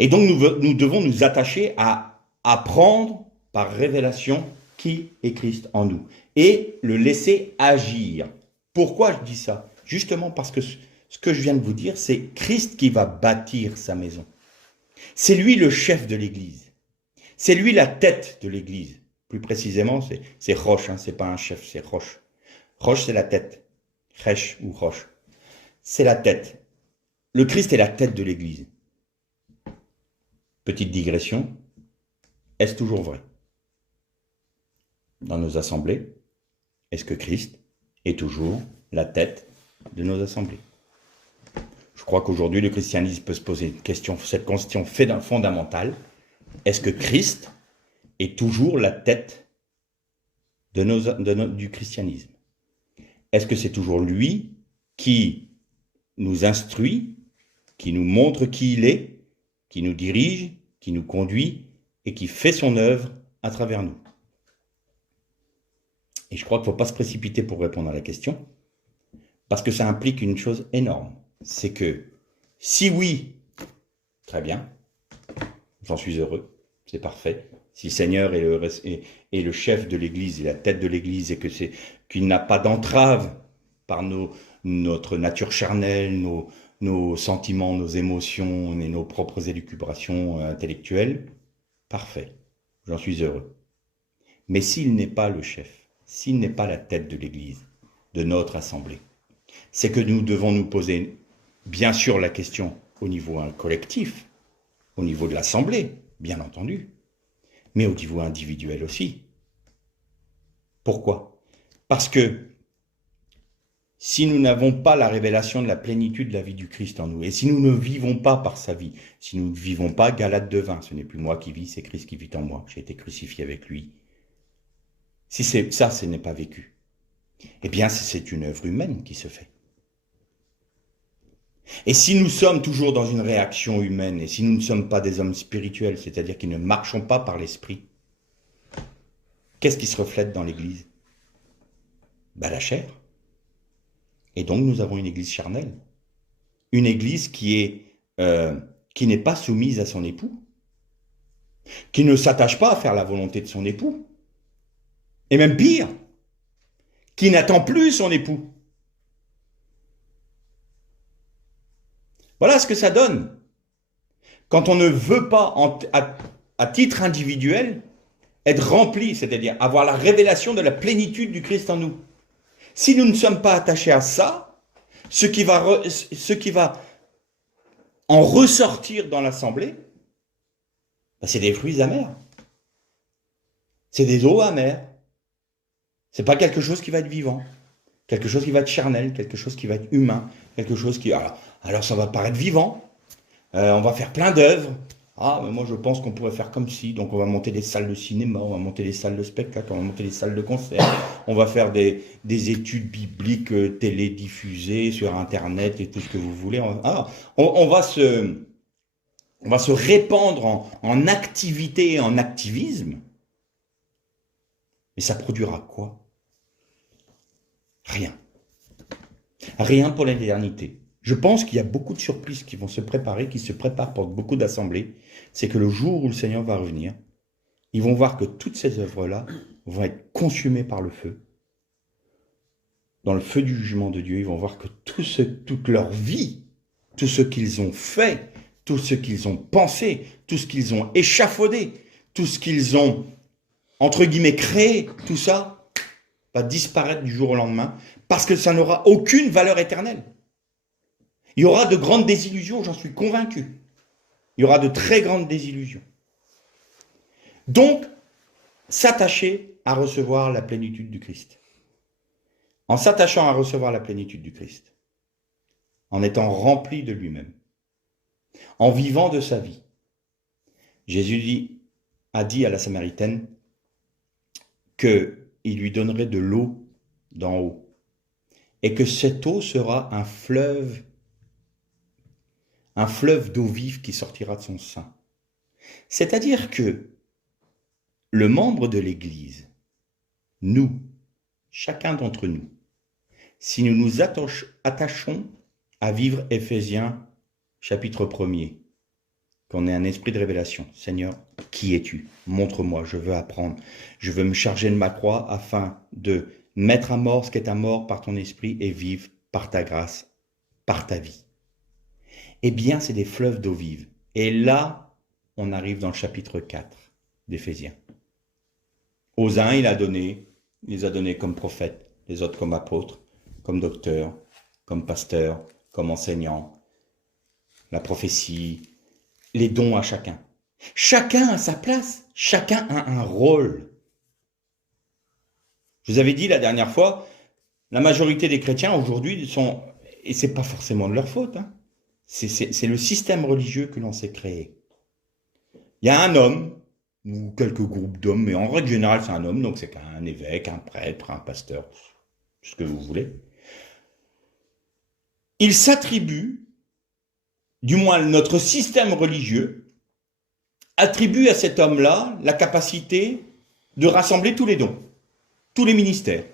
Et donc, nous devons nous attacher à apprendre par révélation qui est Christ en nous et le laisser agir. Pourquoi je dis ça? Justement parce que ce que je viens de vous dire, c'est Christ qui va bâtir sa maison. C'est lui le chef de l'Église. C'est lui la tête de l'Église. Plus précisément, c'est Roche, hein, c'est pas un chef, c'est Roche. Roche, c'est la tête. Resh ou Roche. C'est la tête. Le Christ est la tête de l'Église. Petite digression. Est-ce toujours vrai? Dans nos assemblées, est-ce que Christ est toujours la tête de nos assemblées? Je crois qu'aujourd'hui, le christianisme peut se poser cette question fondamentale. Est-ce que Christ est toujours la tête du christianisme? Est-ce que c'est toujours lui qui nous instruit, qui nous montre qui il est, qui nous dirige, qui nous conduit et qui fait son œuvre à travers nous? Et je crois qu'il ne faut pas se précipiter pour répondre à la question, parce que ça implique une chose énorme. C'est que, si oui, très bien, j'en suis heureux, c'est parfait. Si le Seigneur est le chef de l'Église et la tête de l'Église et qu'il n'a pas d'entrave par notre nature charnelle, nos sentiments, nos émotions et nos propres élucubrations intellectuelles, parfait, j'en suis heureux. Mais s'il n'est pas le chef, s'il n'est pas la tête de l'Église, de notre assemblée, c'est que nous devons nous poser, bien sûr, la question au niveau collectif, au niveau de l'assemblée, bien entendu, mais au niveau individuel aussi. Pourquoi? Parce que si nous n'avons pas la révélation de la plénitude de la vie du Christ en nous, et si nous ne vivons pas par sa vie, si nous ne vivons pas Galates 2:20, ce n'est plus moi qui vis, c'est Christ qui vit en moi, j'ai été crucifié avec lui. Si ça, ce n'est pas vécu, eh bien c'est une œuvre humaine qui se fait. Et si nous sommes toujours dans une réaction humaine, et si nous ne sommes pas des hommes spirituels, c'est-à-dire qui ne marchons pas par l'esprit, qu'est-ce qui se reflète dans l'Église? La chair. Et donc nous avons une Église charnelle. Une Église qui n'est pas soumise à son époux. qui ne s'attache pas à faire la volonté de son époux, et même pire, qui n'attend plus son époux. Voilà ce que ça donne. Quand on ne veut pas, à titre individuel, être rempli, c'est-à-dire avoir la révélation de la plénitude du Christ en nous. Si nous ne sommes pas attachés à ça, ce qui va en ressortir dans l'assemblée, c'est des fruits amers. C'est des eaux amères. C'est pas quelque chose qui va être vivant. Quelque chose qui va être charnel, quelque chose qui va être humain, quelque chose qui... Alors ça va paraître vivant. On va faire plein d'œuvres. Mais moi je pense qu'on pourrait faire comme si. Donc on va monter des salles de cinéma, on va monter des salles de spectacle, on va monter des salles de concert, on va faire des études bibliques télédiffusées sur Internet et tout ce que vous voulez. On va se répandre en activité et en activisme. Mais ça produira quoi? Rien. Rien pour l'éternité. Je pense qu'il y a beaucoup de surprises qui vont se préparer, qui se préparent pour beaucoup d'assemblées. C'est que le jour où le Seigneur va revenir, ils vont voir que toutes ces œuvres-là vont être consumées par le feu. Dans le feu du jugement de Dieu, ils vont voir que toute leur vie, tout ce qu'ils ont fait, tout ce qu'ils ont pensé, tout ce qu'ils ont échafaudé, tout ce qu'ils ont, entre guillemets, créé, tout ça va disparaître du jour au lendemain parce que ça n'aura aucune valeur éternelle. Il y aura de grandes désillusions, j'en suis convaincu. Il y aura de très grandes désillusions. Donc, s'attacher à recevoir la plénitude du Christ. En s'attachant à recevoir la plénitude du Christ, en étant rempli de lui-même, en vivant de sa vie. Jésus a dit à la Samaritaine qu'il lui donnerait de l'eau d'en haut et que cette eau sera un fleuve d'eau vive qui sortira de son sein. C'est-à-dire que le membre de l'Église, nous, chacun d'entre nous, si nous nous attachons à vivre Éphésiens chapitre 1er, qu'on ait un esprit de révélation. Seigneur, qui es-tu? Montre-moi, je veux apprendre. Je veux me charger de ma croix afin de mettre à mort ce qui est à mort par ton esprit et vivre par ta grâce, par ta vie. Eh bien, c'est des fleuves d'eau vive. Et là, on arrive dans le chapitre 4 d'Éphésiens. Aux uns, il les a donnés comme prophètes, les autres comme apôtres, comme docteurs, comme pasteurs, comme enseignants, la prophétie, les dons à chacun. Chacun a sa place, chacun a un rôle. Je vous avais dit la dernière fois, la majorité des chrétiens aujourd'hui sont, et c'est pas forcément de leur faute, c'est le système religieux que l'on s'est créé. Il y a un homme, ou quelques groupes d'hommes, mais en règle générale c'est un homme, donc c'est un évêque, un prêtre, un pasteur, ce que vous voulez. Il s'attribue, du moins notre système religieux, attribue à cet homme-là la capacité de rassembler tous les dons, tous les ministères.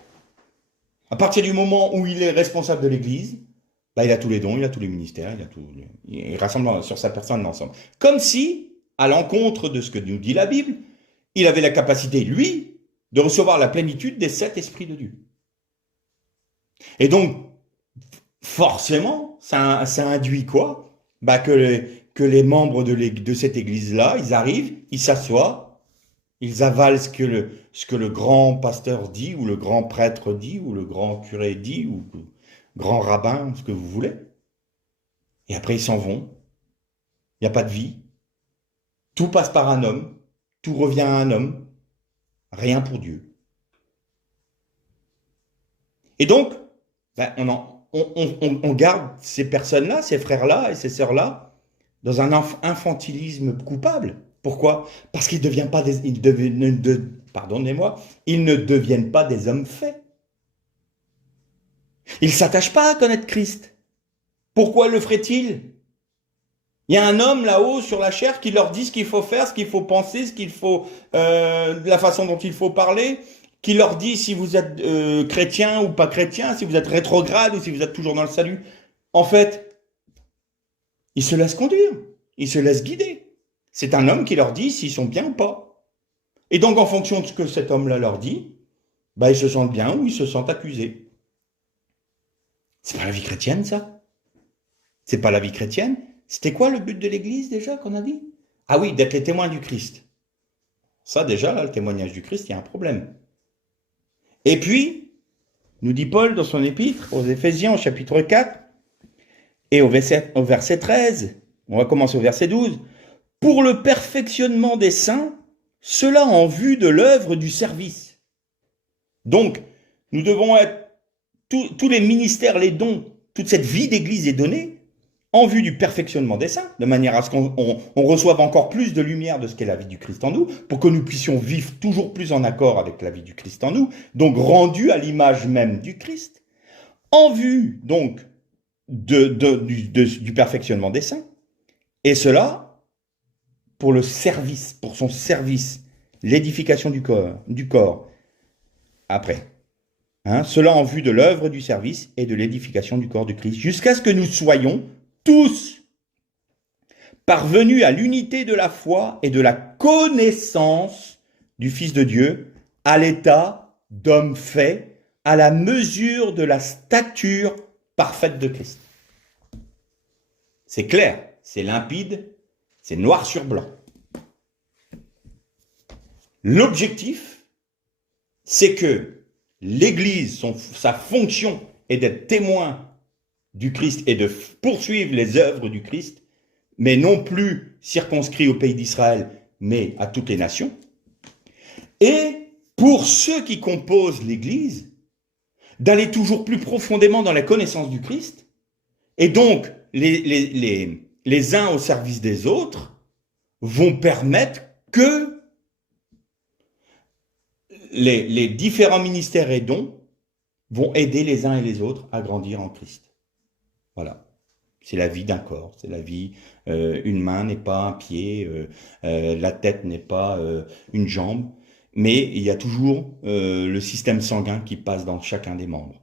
À partir du moment où il est responsable de l'Église, il a tous les dons, il a tous les ministères, il rassemble sur sa personne l'ensemble. Comme si, à l'encontre de ce que nous dit la Bible, il avait la capacité, lui, de recevoir la plénitude des 7 esprits de Dieu. Et donc, forcément, ça induit quoi? Que les membres de cette église-là, ils arrivent, ils s'assoient, ils avalent ce que le grand pasteur dit, ou le grand prêtre dit, ou le grand curé dit, ou le grand rabbin, ce que vous voulez. Et après, ils s'en vont. Il n'y a pas de vie. Tout passe par un homme. Tout revient à un homme. Rien pour Dieu. Et donc, on garde ces personnes-là, ces frères-là et ces sœurs-là dans un infantilisme coupable. Pourquoi? Parce qu'ils ne deviennent pas ils ne deviennent pas des hommes faits. Ils ne s'attachent pas à connaître Christ. Pourquoi le ferait-il? Il y a un homme là-haut sur la chair qui leur dit ce qu'il faut faire, ce qu'il faut penser, la façon dont il faut parler, qui leur dit si vous êtes chrétien ou pas chrétien, si vous êtes rétrograde ou si vous êtes toujours dans le salut. En fait, ils se laissent conduire, ils se laissent guider. C'est un homme qui leur dit s'ils sont bien ou pas. Et donc, en fonction de ce que cet homme-là leur dit, bah, ils se sentent bien ou ils se sentent accusés. C'est pas la vie chrétienne, ça? C'est pas la vie chrétienne? C'était quoi le but de l'Église, déjà, qu'on a dit? Ah oui, d'être les témoins du Christ. Ça, déjà, là, le témoignage du Christ, il y a un problème. Et puis, nous dit Paul dans son épître, aux Éphésiens, au chapitre 4, et au verset 13, on va commencer au verset 12, « Pour le perfectionnement des saints, cela en vue de l'œuvre du service. » Donc, nous devons être, tous les ministères, les dons, toute cette vie d'Église est donnée en vue du perfectionnement des saints, de manière à ce qu'on reçoive encore plus de lumière de ce qu'est la vie du Christ en nous, pour que nous puissions vivre toujours plus en accord avec la vie du Christ en nous, donc rendu à l'image même du Christ, en vue donc du perfectionnement des saints, et cela pour le service, pour son service, l'édification du corps, après. Cela en vue de l'œuvre du service et de l'édification du corps du Christ, jusqu'à ce que nous soyons tous parvenus à l'unité de la foi et de la connaissance du Fils de Dieu, à l'état d'homme fait, à la mesure de la stature parfaite de Christ. C'est clair, c'est limpide, c'est noir sur blanc. L'objectif, c'est que l'Église, sa fonction est d'être témoin du Christ et de poursuivre les œuvres du Christ, mais non plus circonscrit au pays d'Israël, mais à toutes les nations. Et pour ceux qui composent l'Église, d'aller toujours plus profondément dans la connaissance du Christ, et donc les uns au service des autres vont permettre que les différents ministères et dons vont aider les uns et les autres à grandir en Christ. Voilà. C'est la vie d'un corps, c'est la vie, une main n'est pas un pied, la tête n'est pas une jambe, mais il y a toujours le système sanguin qui passe dans chacun des membres.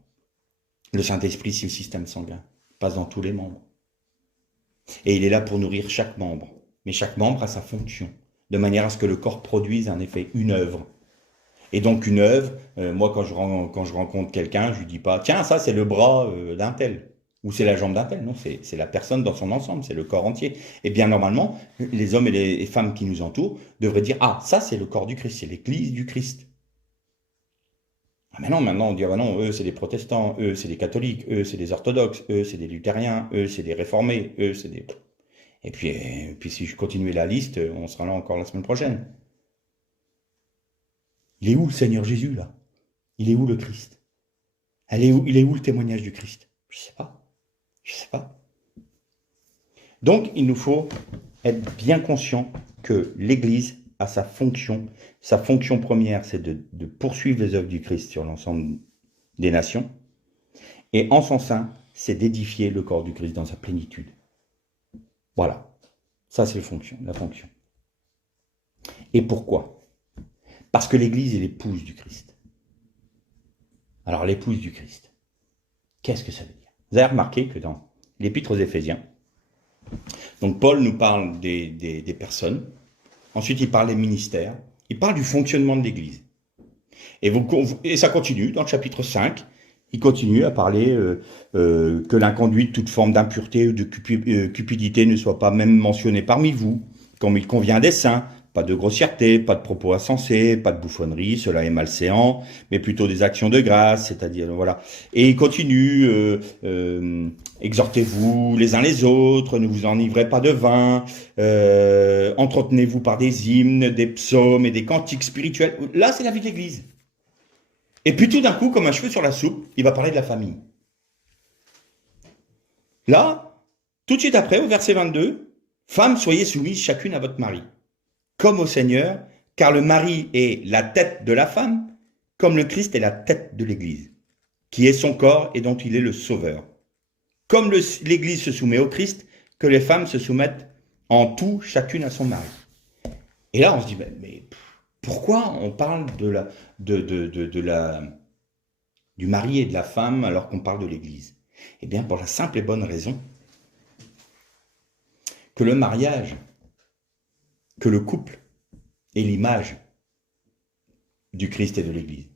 Le Saint-Esprit, c'est le système sanguin, il passe dans tous les membres. Et il est là pour nourrir chaque membre, mais chaque membre a sa fonction, de manière à ce que le corps produise un effet, une œuvre. Et donc une œuvre, moi quand je rencontre quelqu'un, je lui dis pas, tiens, ça c'est le bras d'un tel. Ou c'est la jambe d'un tel, non, c'est la personne dans son ensemble, c'est le corps entier. Et bien normalement, les hommes et les femmes qui nous entourent devraient dire, ah, ça c'est le corps du Christ, c'est l'Église du Christ. Ah mais non, maintenant on dit, ah ben non, eux c'est des protestants, eux c'est des catholiques, eux c'est des orthodoxes, eux c'est des luthériens, eux c'est des réformés, eux c'est des... Et puis si je continuais la liste, on sera là encore la semaine prochaine. Il est où le Seigneur Jésus là? Il est où le Christ? Il est où le témoignage du Christ? Je sais pas. Je sais pas. Donc, il nous faut être bien conscient que l'Église a sa fonction. Sa fonction première, c'est de poursuivre les œuvres du Christ sur l'ensemble des nations. Et en son sein, c'est d'édifier le corps du Christ dans sa plénitude. Voilà. Ça, c'est la fonction. Et pourquoi? Parce que l'Église est l'épouse du Christ. Alors, l'épouse du Christ, qu'est-ce que ça veut dire? Vous avez remarqué que dans l'Épître aux Éphésiens, donc Paul nous parle des personnes, ensuite il parle des ministères, il parle du fonctionnement de l'Église. Et ça continue, dans le chapitre 5, il continue à parler que l'inconduite, toute forme d'impureté ou de cupidité ne soit pas même mentionnée parmi vous, comme il convient des saints. Pas de grossièreté, pas de propos insensés, pas de bouffonnerie, cela est malséant, mais plutôt des actions de grâce, c'est-à-dire, voilà. Et il continue, exhortez-vous les uns les autres, ne vous enivrez pas de vin, entretenez-vous par des hymnes, des psaumes et des cantiques spirituels. Là, c'est la vie de l'Église. Et puis tout d'un coup, comme un cheveu sur la soupe, il va parler de la famille. Là, tout de suite après, au verset 22, « Femmes, soyez soumises chacune à votre mari. » Comme au Seigneur, car le mari est la tête de la femme, comme le Christ est la tête de l'Église, qui est son corps et dont il est le sauveur. Comme l'Église se soumet au Christ, que les femmes se soumettent en tout, chacune à son mari. Et là, on se dit, mais pourquoi on parle du mari et de la femme alors qu'on parle de l'Église? Eh bien, pour la simple et bonne raison que le mariage que le couple est l'image du Christ et de l'Église.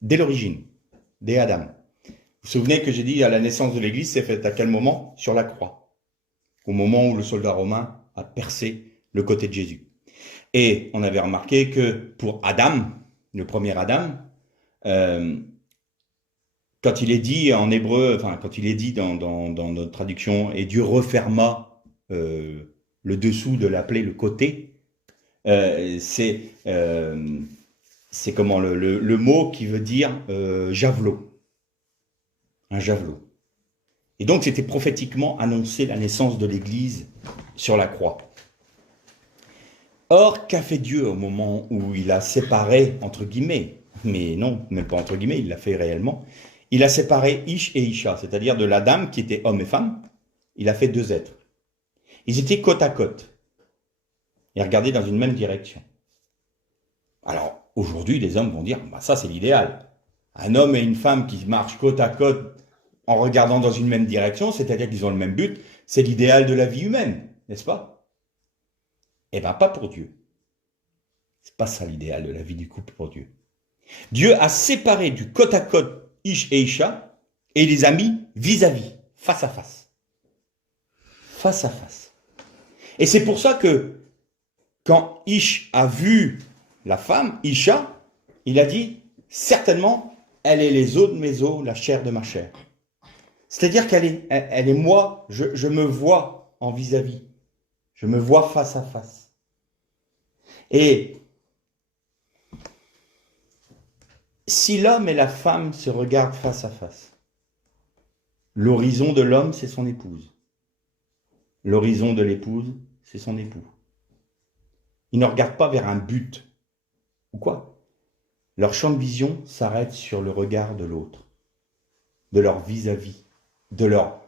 Dès l'origine, dès Adam. Vous vous souvenez que j'ai dit à la naissance de l'Église, c'est fait à quel moment? Sur la croix. Au moment où le soldat romain a percé le côté de Jésus. Et on avait remarqué que pour Adam, le premier Adam, quand il est dit en hébreu, enfin quand il est dit dans notre traduction, et Dieu referma le dessous de l'appeler le côté, c'est comment le mot qui veut dire javelot, un javelot. Et donc c'était prophétiquement annoncé la naissance de l'Église sur la croix. Or, qu'a fait Dieu au moment où il a séparé, entre guillemets, mais non, même pas entre guillemets, il l'a fait réellement, il a séparé Ish et Isha, c'est-à-dire de l'Adam qui était homme et femme, il a fait deux êtres. Ils étaient côte à côte et regardaient dans une même direction. Alors, aujourd'hui, les hommes vont dire, bah, ça c'est l'idéal. Un homme et une femme qui marchent côte à côte en regardant dans une même direction, c'est-à-dire qu'ils ont le même but, c'est l'idéal de la vie humaine, n'est-ce pas? Eh bien, pas pour Dieu. C'est pas ça l'idéal de la vie du couple pour Dieu. Dieu a séparé du côte à côte Ish et Isha et les a mis vis-à-vis, face à face. Face à face. Et c'est pour ça que quand Ish a vu la femme, Isha, il a dit, certainement, elle est les os de mes os, la chair de ma chair. C'est-à-dire qu'elle est moi, je me vois en vis-à-vis. Je me vois face à face. Et si l'homme et la femme se regardent face à face, l'horizon de l'homme, c'est son épouse. L'horizon de l'épouse, c'est son époux. Ils ne regardent pas vers un but. Ou quoi? Leur champ de vision s'arrête sur le regard de l'autre, de leur vis-à-vis, de leur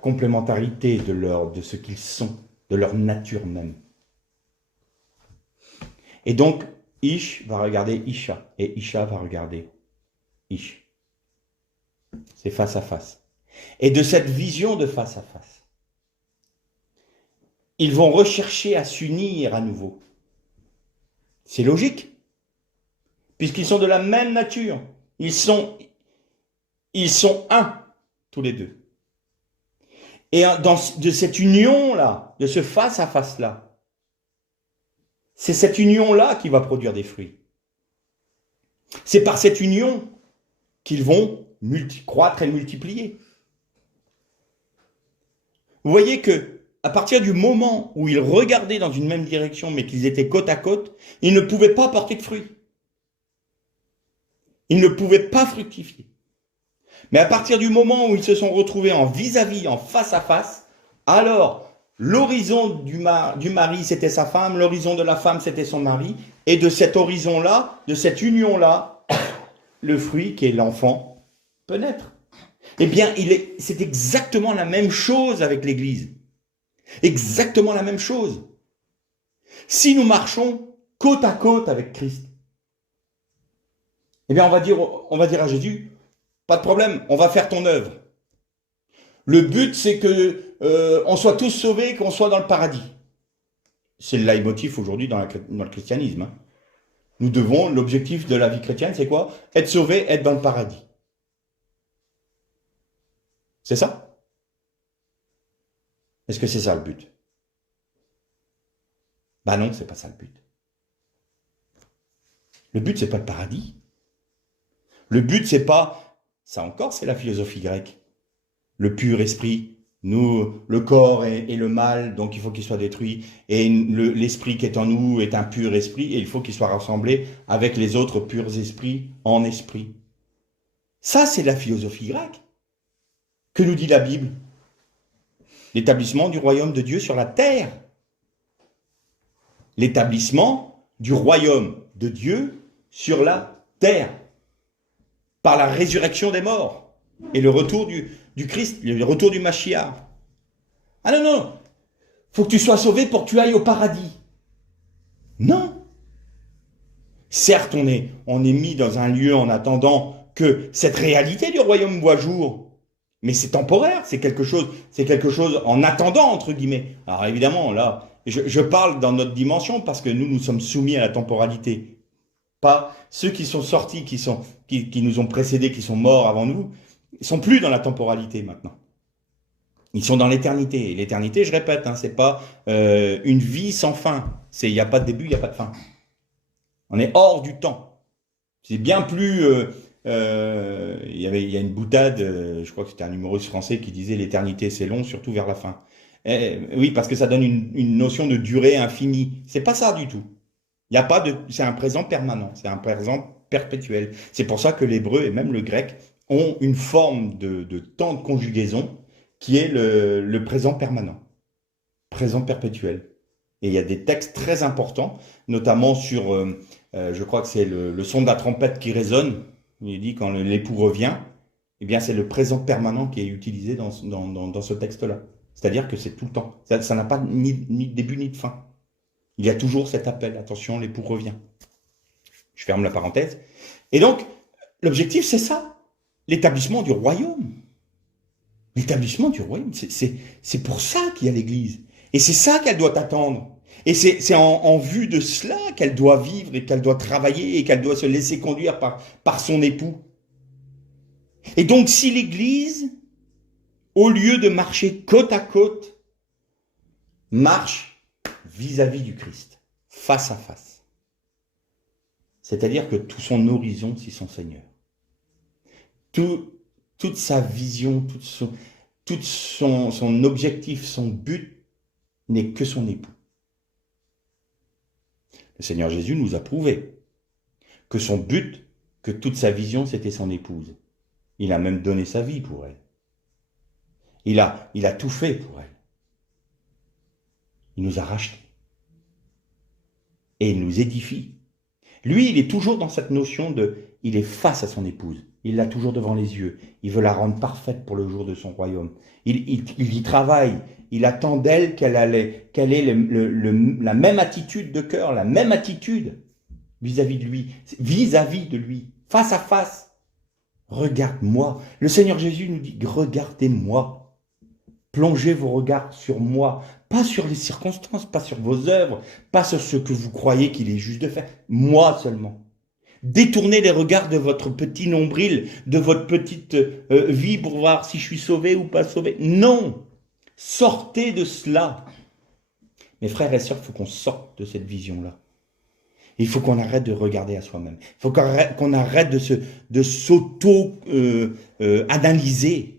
complémentarité, de ce qu'ils sont, de leur nature même. Et donc, Ish va regarder Isha, et Isha va regarder Ish. C'est face à face. Et de cette vision de face à face, ils vont rechercher à s'unir à nouveau. C'est logique, puisqu'ils sont de la même nature. Ils sont un, tous les deux. Et de cette union-là, de ce face à face-là, c'est cette union-là qui va produire des fruits. C'est par cette union qu'ils vont croître et multiplier. Vous voyez que à partir du moment où ils regardaient dans une même direction, mais qu'ils étaient côte à côte, ils ne pouvaient pas porter de fruits. Ils ne pouvaient pas fructifier. Mais à partir du moment où ils se sont retrouvés en vis-à-vis, en face à face, alors l'horizon du mari, c'était sa femme, l'horizon de la femme, c'était son mari, et de cet horizon-là, de cette union-là, le fruit qui est l'enfant peut naître. Eh bien, c'est exactement la même chose avec l'Église. Exactement la même chose. Si nous marchons côte à côte avec Christ, eh bien, on va dire à Jésus, pas de problème, on va faire ton œuvre. Le but, c'est que on soit tous sauvés, qu'on soit dans le paradis. C'est le leitmotiv aujourd'hui dans le christianisme. Hein. L'objectif de la vie chrétienne, c'est quoi? Être sauvé, être dans le paradis. C'est ça? Est-ce que c'est ça le but? Ben non, c'est pas ça le but. Le but, c'est pas le paradis. Le but, c'est pas... Ça encore, c'est la philosophie grecque. Le pur esprit. Nous, le corps est le mal, donc il faut qu'il soit détruit. Et l'esprit qui est en nous est un pur esprit, et il faut qu'il soit rassemblé avec les autres purs esprits en esprit. Ça, c'est la philosophie grecque. Que nous dit la Bible? L'établissement du royaume de Dieu sur la terre. L'établissement du royaume de Dieu sur la terre. Par la résurrection des morts et le retour du Christ, le retour du Mashiach. Ah non, non, faut que tu sois sauvé pour que tu ailles au paradis. Non. Certes, on est mis dans un lieu en attendant que cette réalité du royaume voit jour. Mais c'est temporaire, c'est quelque chose en attendant, entre guillemets. Alors évidemment, là, je parle dans notre dimension parce que nous sommes soumis à la temporalité. Pas ceux qui sont sortis, qui nous ont précédés, qui sont morts avant nous, ils sont plus dans la temporalité maintenant. Ils sont dans l'éternité. Et l'éternité, je répète, hein, c'est pas une vie sans fin. Il n'y a pas de début, il n'y a pas de fin. On est hors du temps. C'est bien plus... il y a une boutade, je crois que c'était un humoriste français qui disait l'éternité c'est long, surtout vers la fin. Oui, parce que ça donne une notion de durée infinie. C'est pas ça du tout. Il y a pas de, c'est un présent permanent, c'est un présent perpétuel. C'est pour ça que l'hébreu et même le grec ont une forme de temps de conjugaison qui est le présent permanent, présent perpétuel. Et il y a des textes très importants, notamment sur, je crois que c'est le son de la trompette qui résonne. Il dit quand l'époux revient, eh bien c'est le présent permanent qui est utilisé dans ce texte-là. C'est-à-dire que c'est tout le temps. Ça n'a pas ni de début ni de fin. Il y a toujours cet appel, attention, l'époux revient. Je ferme la parenthèse. Et donc, l'objectif, c'est ça, l'établissement du royaume. L'établissement du royaume, c'est pour ça qu'il y a l'Église. Et c'est ça qu'elle doit attendre. Et c'est en vue de cela qu'elle doit vivre et qu'elle doit travailler et qu'elle doit se laisser conduire par son époux. Et donc, si l'Église, au lieu de marcher côte à côte, marche vis-à-vis du Christ, face à face. C'est-à-dire que tout son horizon, c'est son Seigneur. Toute sa vision, tout son objectif, son but n'est que son époux. Le Seigneur Jésus nous a prouvé que son but, que toute sa vision, c'était son épouse. Il a même donné sa vie pour elle. Il a tout fait pour elle. Il nous a rachetés. Et il nous édifie. Lui, il est toujours dans cette notion il est face à son épouse. Il l'a toujours devant les yeux. Il veut la rendre parfaite pour le jour de son royaume. Il y travaille. Il attend d'elle qu'elle ait la même attitude de cœur, la même attitude vis-à-vis de lui, face à face. Regarde-moi. Le Seigneur Jésus nous dit, regardez-moi. Plongez vos regards sur moi, pas sur les circonstances, pas sur vos œuvres, pas sur ce que vous croyez qu'il est juste de faire, moi seulement. Détournez les regards de votre petit nombril, de votre petite vie pour voir si je suis sauvé ou pas sauvé. Non, sortez de cela. Mes frères et sœurs, il faut qu'on sorte de cette vision-là. Il faut qu'on arrête de regarder à soi-même. Il faut qu'on arrête de s'auto-analyser.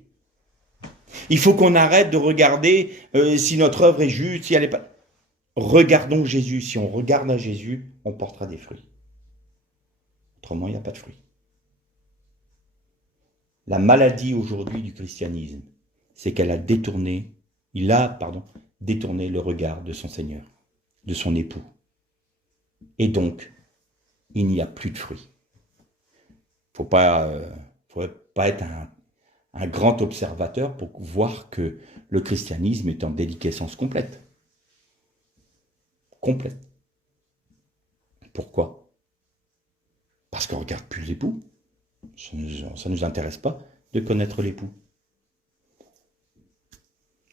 Il faut qu'on arrête de regarder si notre œuvre est juste, si elle n'est pas... Regardons Jésus. Si on regarde à Jésus, on portera des fruits. Autrement, il n'y a pas de fruits. La maladie aujourd'hui du christianisme, c'est qu'elle a détourné le regard de son Seigneur, de son époux. Et donc, il n'y a plus de fruits. Faut pas être un grand observateur pour voir que le christianisme est en déliquescence complète. Complète. Pourquoi? Parce qu'on ne regarde plus l'époux. Ça ne nous intéresse pas de connaître l'époux.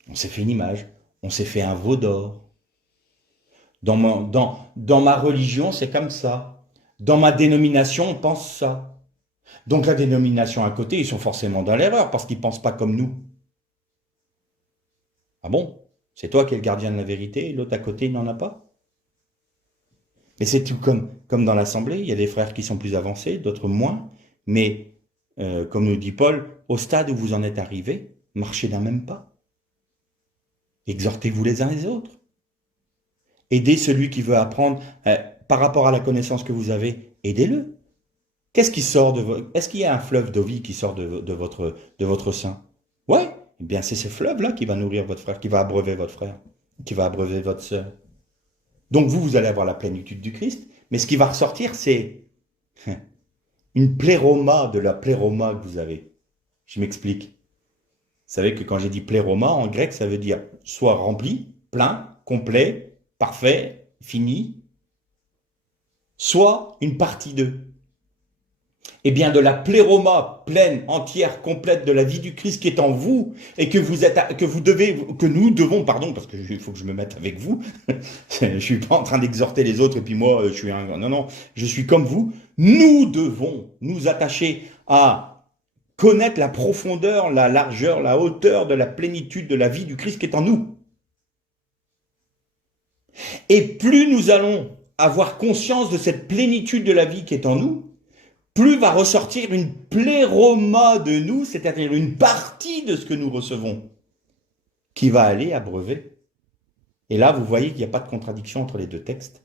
On s'est fait une image, on s'est fait un veau d'or. Dans ma religion, c'est comme ça. Dans ma dénomination, on pense ça. Donc la dénomination à côté, ils sont forcément dans l'erreur parce qu'ils ne pensent pas comme nous. Ah bon? C'est toi qui es le gardien de la vérité et l'autre à côté, il n'en a pas? Mais c'est tout comme dans l'assemblée, il y a des frères qui sont plus avancés, d'autres moins. Mais comme nous dit Paul, au stade où vous en êtes arrivés, marchez d'un même pas. Exhortez-vous les uns les autres. Aidez celui qui veut apprendre par rapport à la connaissance que vous avez, aidez-le. Qu'est-ce qui sort de votre... Est-ce qu'il y a un fleuve d'eau vive qui sort de votre sein? Ouais, eh bien c'est ce fleuve-là qui va nourrir votre frère, qui va abreuver votre frère, qui va abreuver votre sœur. Donc vous allez avoir la plénitude du Christ, mais ce qui va ressortir, c'est une pléroma de la pléroma que vous avez. Je m'explique. Vous savez que quand j'ai dit pléroma, en grec, ça veut dire soit rempli, plein, complet, parfait, fini, soit une partie d'eux. eh bien de la pléroma pleine, entière, complète de la vie du Christ qui est en vous et que nous devons, pardon, parce qu'il faut que je me mette avec vous. Je suis pas en train d'exhorter les autres et puis moi je suis un, non, non, je suis comme vous. Nous devons nous attacher à connaître la profondeur, la largeur, la hauteur de la plénitude de la vie du Christ qui est en nous. Et plus nous allons avoir conscience de cette plénitude de la vie qui est en nous, plus va ressortir une pléroma de nous, c'est-à-dire une partie de ce que nous recevons, qui va aller abreuver. Et là, vous voyez qu'il n'y a pas de contradiction entre les deux textes.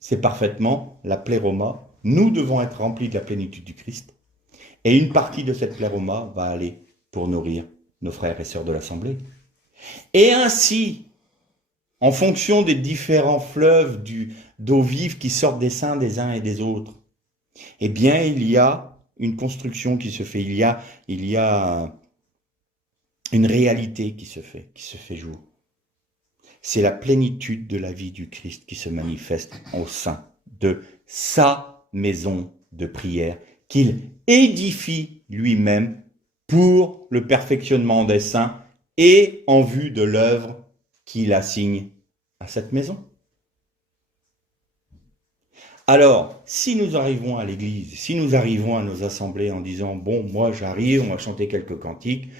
C'est parfaitement la pléroma. Nous devons être remplis de la plénitude du Christ. Et une partie de cette pléroma va aller pour nourrir nos frères et sœurs de l'Assemblée. Et ainsi, en fonction des différents fleuves d'eau vive qui sortent des seins des uns et des autres, eh bien, il y a une construction qui se fait, il y a une réalité qui se fait jour. C'est la plénitude de la vie du Christ qui se manifeste au sein de sa maison de prière qu'il édifie lui-même pour le perfectionnement des saints et en vue de l'œuvre qu'il assigne à cette maison. Alors, si nous arrivons à l'église, si nous arrivons à nos assemblées en disant « Bon, moi j'arrive, on va chanter quelques cantiques,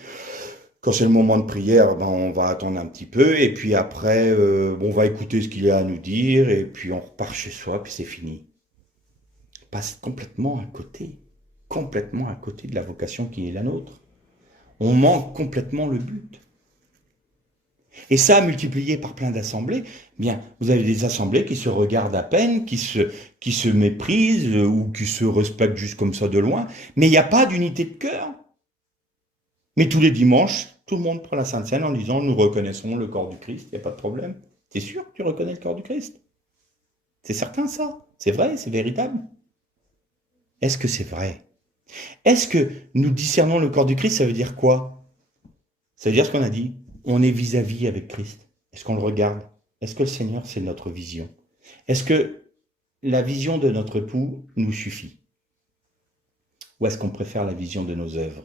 quand c'est le moment de prière, ben, on va attendre un petit peu, et puis après, on va écouter ce qu'il a à nous dire, et puis on repart chez soi, puis c'est fini. » On passe complètement à côté de la vocation qui est la nôtre. On manque complètement le but. Et ça, multiplié par plein d'assemblées, bien, vous avez des assemblées qui se regardent à peine, qui se méprisent ou qui se respectent juste comme ça de loin, mais il n'y a pas d'unité de cœur. Mais tous les dimanches, tout le monde prend la Sainte Seine en disant « Nous reconnaissons le corps du Christ, il n'y a pas de problème. » T'es sûr que tu reconnais le corps du Christ? C'est certain ça? C'est vrai? C'est véritable? Est-ce que c'est vrai? Est-ce que nous discernons le corps du Christ? Ça veut dire quoi? Ça veut dire ce qu'on a dit. On est vis-à-vis avec Christ. Est-ce qu'on le regarde? Est-ce que le Seigneur, c'est notre vision? Est-ce que la vision de notre époux nous suffit? Ou est-ce qu'on préfère la vision de nos œuvres,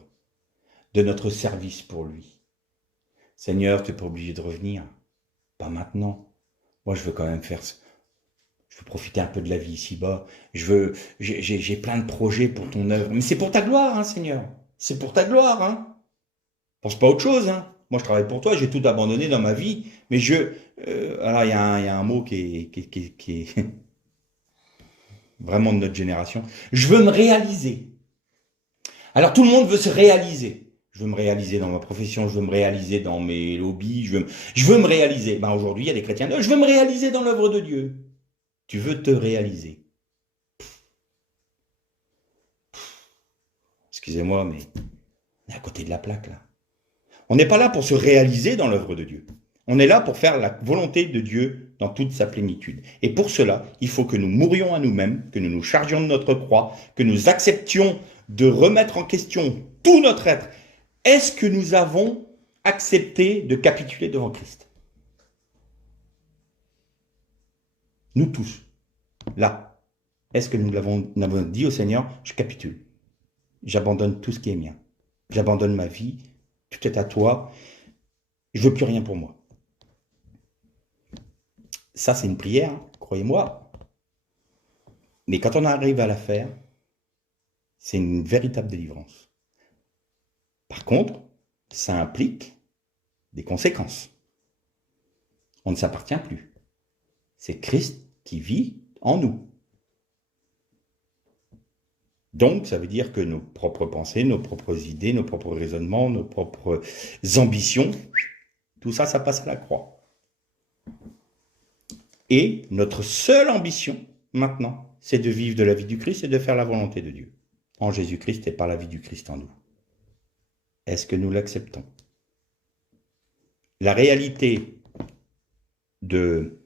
de notre service pour lui? Seigneur, tu n'es pas obligé de revenir. Pas maintenant. Moi, je veux quand même je veux profiter un peu de la vie ici-bas. J'ai plein de projets pour ton œuvre. Mais c'est pour ta gloire, hein, Seigneur. C'est pour ta gloire, hein. Pense pas à autre chose, hein. Moi, je travaille pour toi, j'ai tout abandonné dans ma vie, mais alors, il y a un mot qui est vraiment de notre génération. Je veux me réaliser. Alors, tout le monde veut se réaliser. Je veux me réaliser dans ma profession, je veux me réaliser dans mes hobbies, je veux me réaliser. Ben, aujourd'hui, il y a des chrétiens, je veux me réaliser dans l'œuvre de Dieu. Tu veux te réaliser. Excusez-moi, mais on est à côté de la plaque, là. On n'est pas là pour se réaliser dans l'œuvre de Dieu. On est là pour faire la volonté de Dieu dans toute sa plénitude. Et pour cela, il faut que nous mourions à nous-mêmes, que nous nous chargions de notre croix, que nous acceptions de remettre en question tout notre être. Est-ce que nous avons accepté de capituler devant Christ? Nous tous, là. Est-ce que nous avons dit au Seigneur, je capitule. J'abandonne tout ce qui est mien. J'abandonne ma vie. Tout est à toi, je ne veux plus rien pour moi. Ça, c'est une prière, croyez-moi. Mais quand on arrive à la faire, c'est une véritable délivrance. Par contre, ça implique des conséquences. On ne s'appartient plus. C'est Christ qui vit en nous. Donc, ça veut dire que nos propres pensées, nos propres idées, nos propres raisonnements, nos propres ambitions, tout ça, ça passe à la croix. Et notre seule ambition, maintenant, c'est de vivre de la vie du Christ et de faire la volonté de Dieu. En Jésus-Christ et par la vie du Christ en nous. Est-ce que nous l'acceptons? La réalité de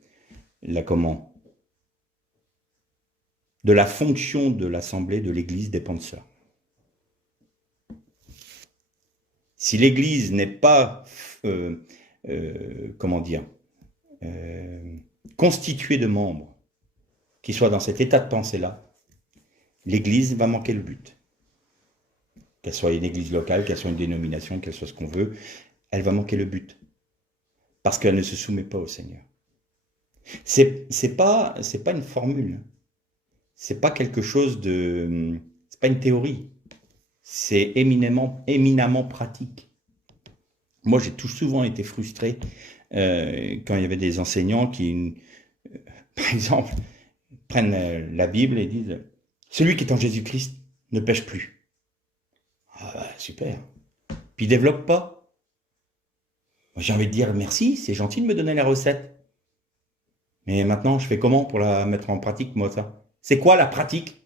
la fonction de l'Assemblée, de l'Église, dépend de cela. Si l'Église n'est pas, constituée de membres qui soient dans cet état de pensée-là, l'Église va manquer le but. Qu'elle soit une église locale, qu'elle soit une dénomination, qu'elle soit ce qu'on veut, elle va manquer le but. Parce qu'elle ne se soumet pas au Seigneur. C'est pas une formule. C'est pas quelque chose de... C'est pas une théorie. C'est éminemment pratique. Moi, j'ai tout souvent été frustré quand il y avait des enseignants qui, par exemple, prennent la Bible et disent « Celui qui est en Jésus-Christ ne pêche plus. » Ah bah, super. Puis il développe pas. Moi, j'ai envie de dire merci, c'est gentil de me donner la recette. Mais maintenant, je fais comment pour la mettre en pratique, moi, ça? C'est quoi la pratique?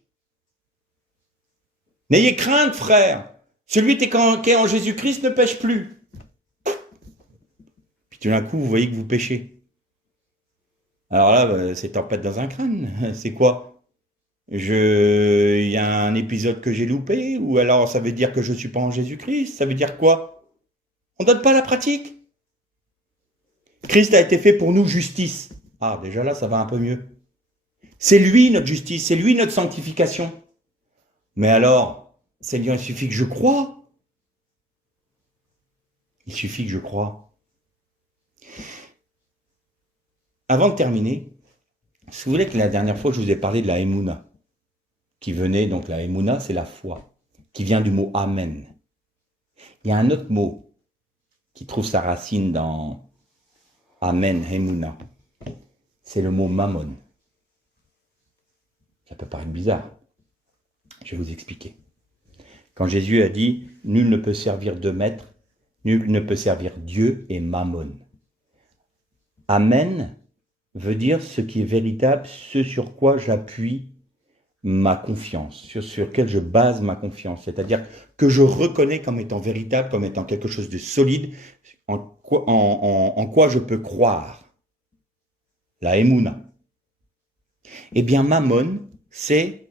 N'ayez crainte, frère. Celui qui est en Jésus-Christ ne pêche plus. Puis tout d'un coup, vous voyez que vous péchez. Alors là, c'est tempête dans un crâne. C'est quoi? Il y a un épisode que j'ai loupé? Ou alors ça veut dire que je ne suis pas en Jésus-Christ? Ça veut dire quoi? On ne donne pas la pratique. Christ a été fait pour nous justice. Ah, déjà là, ça va un peu mieux. C'est lui notre justice, c'est lui notre sanctification. Mais alors, Seigneur, il suffit que je croie. Il suffit que je croie. Avant de terminer, si vous voulez que la dernière fois, je vous ai parlé de la Emouna, qui venait, donc la Emouna, c'est la foi, qui vient du mot Amen. Il y a un autre mot qui trouve sa racine dans Amen, Emouna. C'est le mot Mammon. Ça peut paraître bizarre. Je vais vous expliquer. Quand Jésus a dit « Nul ne peut servir deux maîtres, nul ne peut servir Dieu et Mammon ». Amen veut dire ce qui est véritable, ce sur quoi j'appuie ma confiance, sur lequel je base ma confiance. C'est-à-dire que je reconnais comme étant véritable, comme étant quelque chose de solide, en quoi je peux croire. La Emouna. Eh bien, Mammon, c'est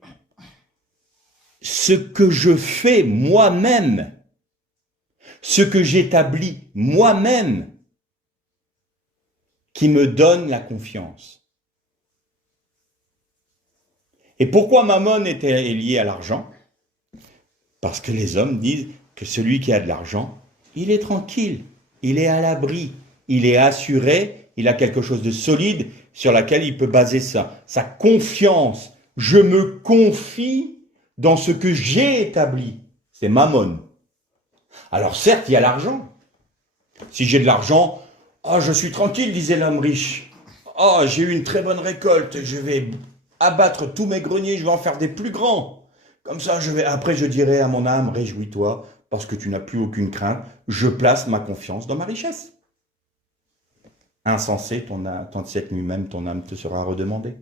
ce que je fais moi-même, ce que j'établis moi-même, qui me donne la confiance. Et pourquoi Mammon est lié à l'argent? Parce que les hommes disent que celui qui a de l'argent, il est tranquille, il est à l'abri, il est assuré, il a quelque chose de solide sur laquelle il peut baser sa confiance. Je me confie dans ce que j'ai établi. C'est Mammon. Alors certes, il y a l'argent. Si j'ai de l'argent, oh, je suis tranquille, disait l'homme riche. Oh, j'ai eu une très bonne récolte, je vais abattre tous mes greniers, je vais en faire des plus grands. Comme ça, après je dirai à mon âme, réjouis-toi, parce que tu n'as plus aucune crainte, je place ma confiance dans ma richesse. Insensé, cette nuit même, ton âme te sera redemandée.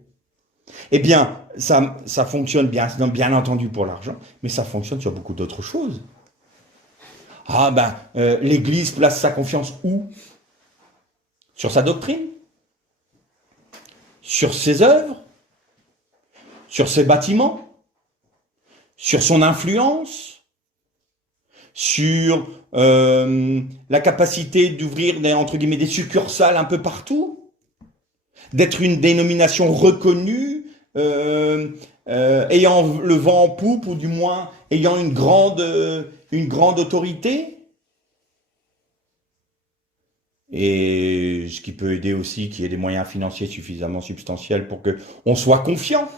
Eh bien, ça fonctionne bien entendu pour l'argent, mais ça fonctionne sur beaucoup d'autres choses. Ah ben, l'Église place sa confiance où? Sur sa doctrine? Sur ses œuvres? Sur ses bâtiments? Sur son influence? Sur la capacité d'ouvrir entre guillemets des succursales un peu partout? D'être une dénomination reconnue, ayant le vent en poupe, ou du moins ayant une grande autorité? Et ce qui peut aider aussi, qu'il y ait des moyens financiers suffisamment substantiels pour qu'on soit confiant.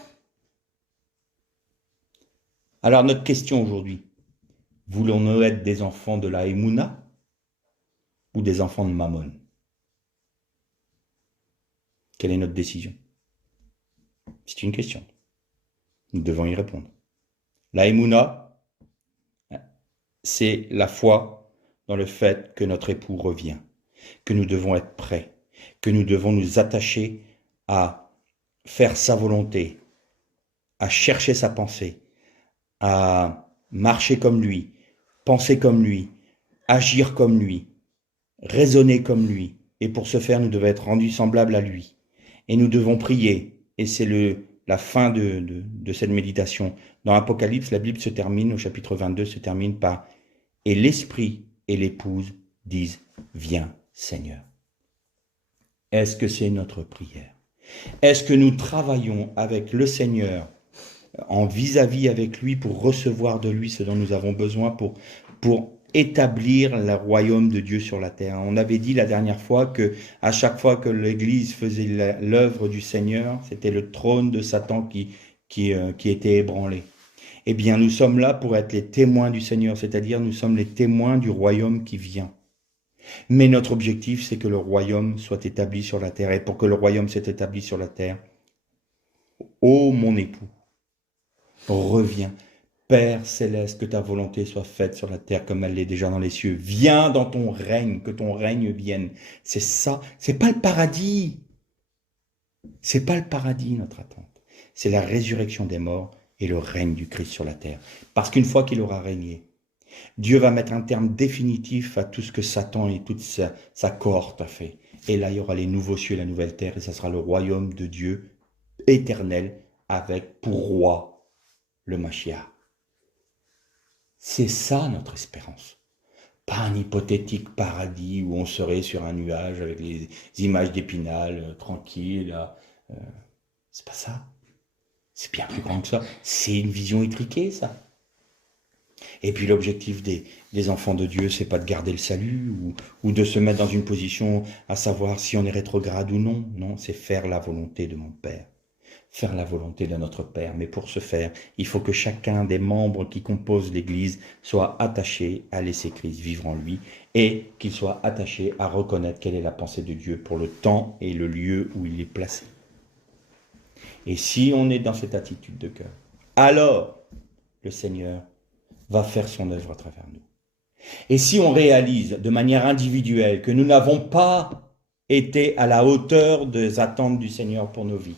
Alors notre question aujourd'hui, voulons-nous être des enfants de la Emouna ou des enfants de Mammon? Quelle est notre décision? C'est une question. Nous devons y répondre. La Emouna, c'est la foi dans le fait que notre époux revient, que nous devons être prêts, que nous devons nous attacher à faire sa volonté, à chercher sa pensée, à marcher comme lui, penser comme lui, agir comme lui, raisonner comme lui. Et pour ce faire, nous devons être rendus semblables à lui. Et nous devons prier. Et c'est la fin de cette méditation. Dans l'Apocalypse, la Bible se termine, au chapitre 22, se termine par « Et l'Esprit et l'épouse disent, viens Seigneur ». Est-ce que c'est notre prière? Est-ce que nous travaillons avec le Seigneur en vis-à-vis avec lui pour recevoir de lui ce dont nous avons besoin pour établir le royaume de Dieu sur la terre. On avait dit la dernière fois que à chaque fois que l'Église faisait l'œuvre du Seigneur, c'était le trône de Satan qui était ébranlé. Eh bien, nous sommes là pour être les témoins du Seigneur, c'est-à-dire nous sommes les témoins du royaume qui vient. Mais notre objectif, c'est que le royaume soit établi sur la terre. Et pour que le royaume soit établi sur la terre, ô mon époux, reviens. Père céleste, que ta volonté soit faite sur la terre comme elle l'est déjà dans les cieux. Viens dans ton règne, que ton règne vienne. C'est ça, c'est pas le paradis. C'est pas le paradis, notre attente. C'est la résurrection des morts et le règne du Christ sur la terre. Parce qu'une fois qu'il aura régné, Dieu va mettre un terme définitif à tout ce que Satan et toute sa cohorte a fait. Et là, il y aura les nouveaux cieux et la nouvelle terre, et ça sera le royaume de Dieu éternel, avec pour roi le Mashiach. C'est ça notre espérance. Pas un hypothétique paradis où on serait sur un nuage avec les images d'Épinal, tranquille. C'est pas ça. C'est bien plus grand que ça. C'est une vision étriquée, ça. Et puis l'objectif des enfants de Dieu, c'est pas de garder le salut ou de se mettre dans une position à savoir si on est rétrograde ou non. Non, c'est faire la volonté de mon Père. Faire la volonté de notre Père. Mais pour ce faire, il faut que chacun des membres qui composent l'Église soit attaché à laisser Christ vivre en lui et qu'il soit attaché à reconnaître quelle est la pensée de Dieu pour le temps et le lieu où il est placé. Et si on est dans cette attitude de cœur, alors le Seigneur va faire son œuvre à travers nous. Et si on réalise de manière individuelle que nous n'avons pas été à la hauteur des attentes du Seigneur pour nos vies,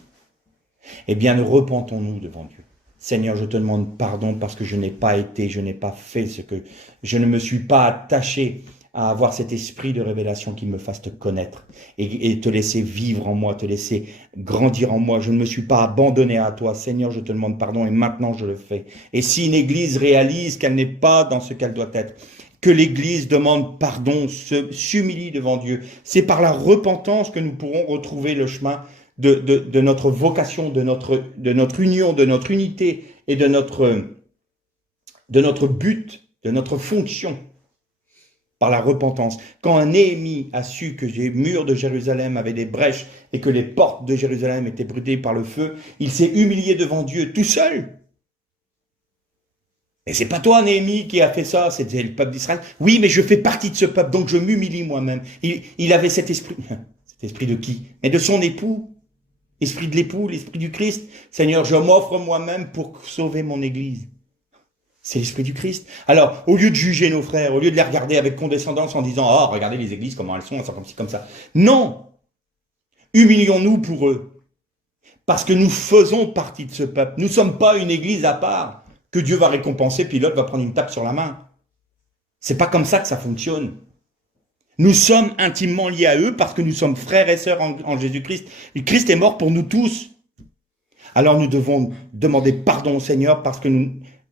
eh bien, repentons-nous devant Dieu. Seigneur, je te demande pardon parce que je n'ai pas été, je n'ai pas fait ce que... Je ne me suis pas attaché à avoir cet esprit de révélation qui me fasse te connaître et te laisser vivre en moi, te laisser grandir en moi. Je ne me suis pas abandonné à toi. Seigneur, je te demande pardon et maintenant je le fais. Et si une église réalise qu'elle n'est pas dans ce qu'elle doit être, que l'église demande pardon, s'humilie devant Dieu, c'est par la repentance que nous pourrons retrouver le chemin de notre vocation, de notre union, de notre unité et de notre but, de notre fonction. Par la repentance. Quand un Néhémie a su que les murs de Jérusalem avaient des brèches et que les portes de Jérusalem étaient brûlées par le feu, il s'est humilié devant Dieu tout seul. Et c'est pas toi, Néhémie, qui a fait ça, c'était le peuple d'Israël. Oui, mais je fais partie de ce peuple, donc je m'humilie moi-même. Il avait cet esprit. Cet esprit de qui? Mais de son époux. L'esprit de l'époux, l'esprit du Christ. Seigneur, je m'offre moi-même pour sauver mon Église. C'est l'esprit du Christ. Alors, au lieu de juger nos frères, au lieu de les regarder avec condescendance en disant « Oh, regardez les églises, comment elles sont comme ci, comme ça. » Non. Humilions-nous pour eux. Parce que nous faisons partie de ce peuple. Nous ne sommes pas une église à part que Dieu va récompenser, puis l'autre va prendre une tape sur la main. C'est pas comme ça que ça fonctionne. Nous sommes intimement liés à eux parce que nous sommes frères et sœurs en Jésus-Christ. Le Christ est mort pour nous tous. Alors nous devons demander pardon au Seigneur parce que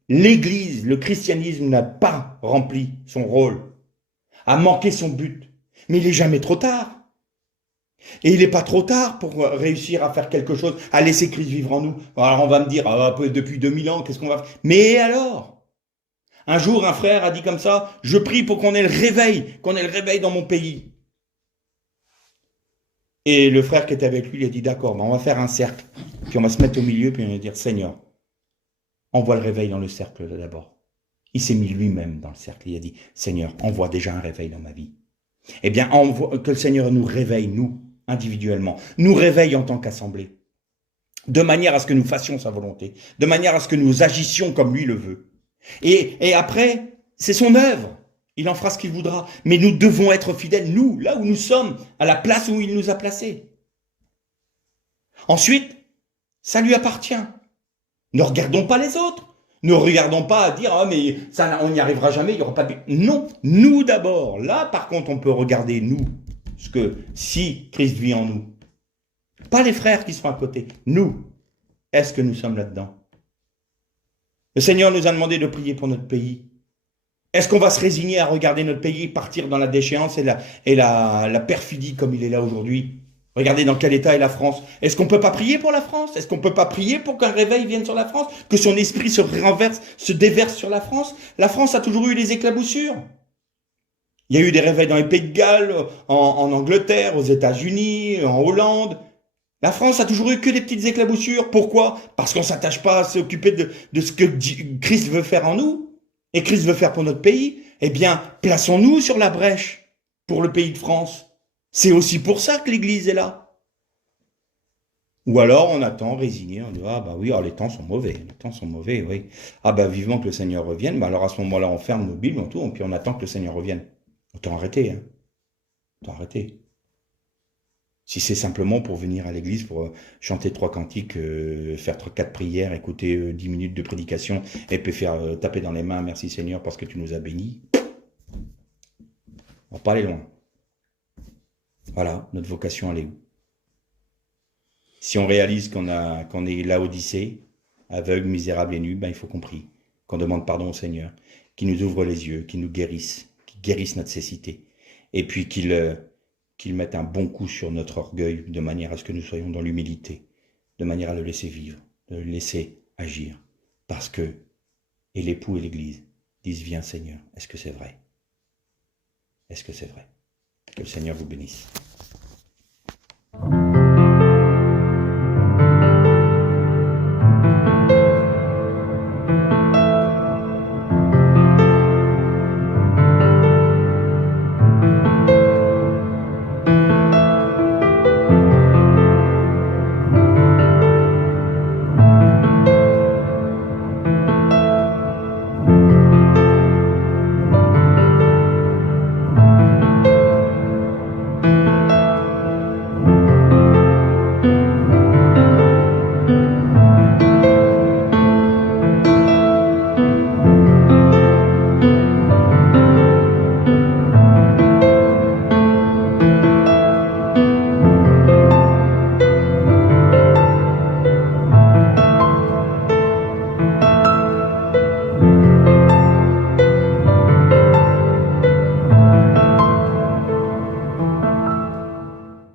l'Église, le christianisme n'a pas rempli son rôle, a manqué son but. Mais il n'est jamais trop tard. Et il n'est pas trop tard pour réussir à faire quelque chose, à laisser Christ vivre en nous. Alors on va me dire, depuis 2000 ans, qu'est-ce qu'on va faire? Mais alors? Un jour, un frère a dit comme ça, je prie pour qu'on ait le réveil dans mon pays. Et le frère qui était avec lui, il a dit, d'accord, on va faire un cercle. Puis on va se mettre au milieu, puis on va dire, Seigneur, envoie le réveil dans le cercle d'abord. Il s'est mis lui-même dans le cercle. Il a dit, Seigneur, envoie déjà un réveil dans ma vie. Eh bien, que le Seigneur nous réveille, nous, individuellement, nous réveille en tant qu'assemblée, de manière à ce que nous fassions sa volonté, de manière à ce que nous agissions comme lui le veut. Et après, c'est son œuvre. Il en fera ce qu'il voudra. Mais nous devons être fidèles, nous, là où nous sommes, à la place où il nous a placés. Ensuite, ça lui appartient. Ne regardons pas les autres. Ne regardons pas à dire, mais ça, on n'y arrivera jamais, il n'y aura pas de... Non, nous d'abord. Là, par contre, on peut regarder, nous, ce que si Christ vit en nous. Pas les frères qui sont à côté. Nous, est-ce que nous sommes là-dedans? Le Seigneur nous a demandé de prier pour notre pays. Est-ce qu'on va se résigner à regarder notre pays partir dans la déchéance et la perfidie comme il est là aujourd'hui? Regardez dans quel état est la France. Est-ce qu'on ne peut pas prier pour la France? Est-ce qu'on ne peut pas prier pour qu'un réveil vienne sur la France? Que son esprit se renverse, se déverse sur la France? La France a toujours eu des éclaboussures. Il y a eu des réveils dans les Pays de Galles, en Angleterre, aux États-Unis, en Hollande. La France a toujours eu que des petites éclaboussures. Pourquoi? Parce qu'on ne s'attache pas à s'occuper de ce que Christ veut faire en nous. Et Christ veut faire pour notre pays. Eh bien, plaçons-nous sur la brèche pour le pays de France. C'est aussi pour ça que l'Église est là. Ou alors on attend, résigné, on dit ah bah oui, alors les temps sont mauvais, oui. Ah bah vivement que le Seigneur revienne, bah alors à ce moment-là on ferme nos Bibles, et puis on attend que le Seigneur revienne. Autant arrêter, hein. Autant arrêter. Si c'est simplement pour venir à l'église, pour chanter 3 cantiques, faire 4 prières, écouter 10 minutes de prédication, et puis faire taper dans les mains, merci Seigneur parce que tu nous as bénis, on va pas aller loin. Voilà, notre vocation, elle est où? Si on réalise qu'on est Laodicée, aveugle, misérable et nu, ben il faut qu'on prie, qu'on demande pardon au Seigneur, qu'il nous ouvre les yeux, qu'il nous guérisse, qu'il guérisse notre cécité, et puis qu'il mette un bon coup sur notre orgueil, de manière à ce que nous soyons dans l'humilité, de manière à le laisser vivre, de le laisser agir, parce que, et l'époux et l'Église disent, viens Seigneur, est-ce que c'est vrai? Est-ce que c'est vrai? Que le Seigneur vous bénisse.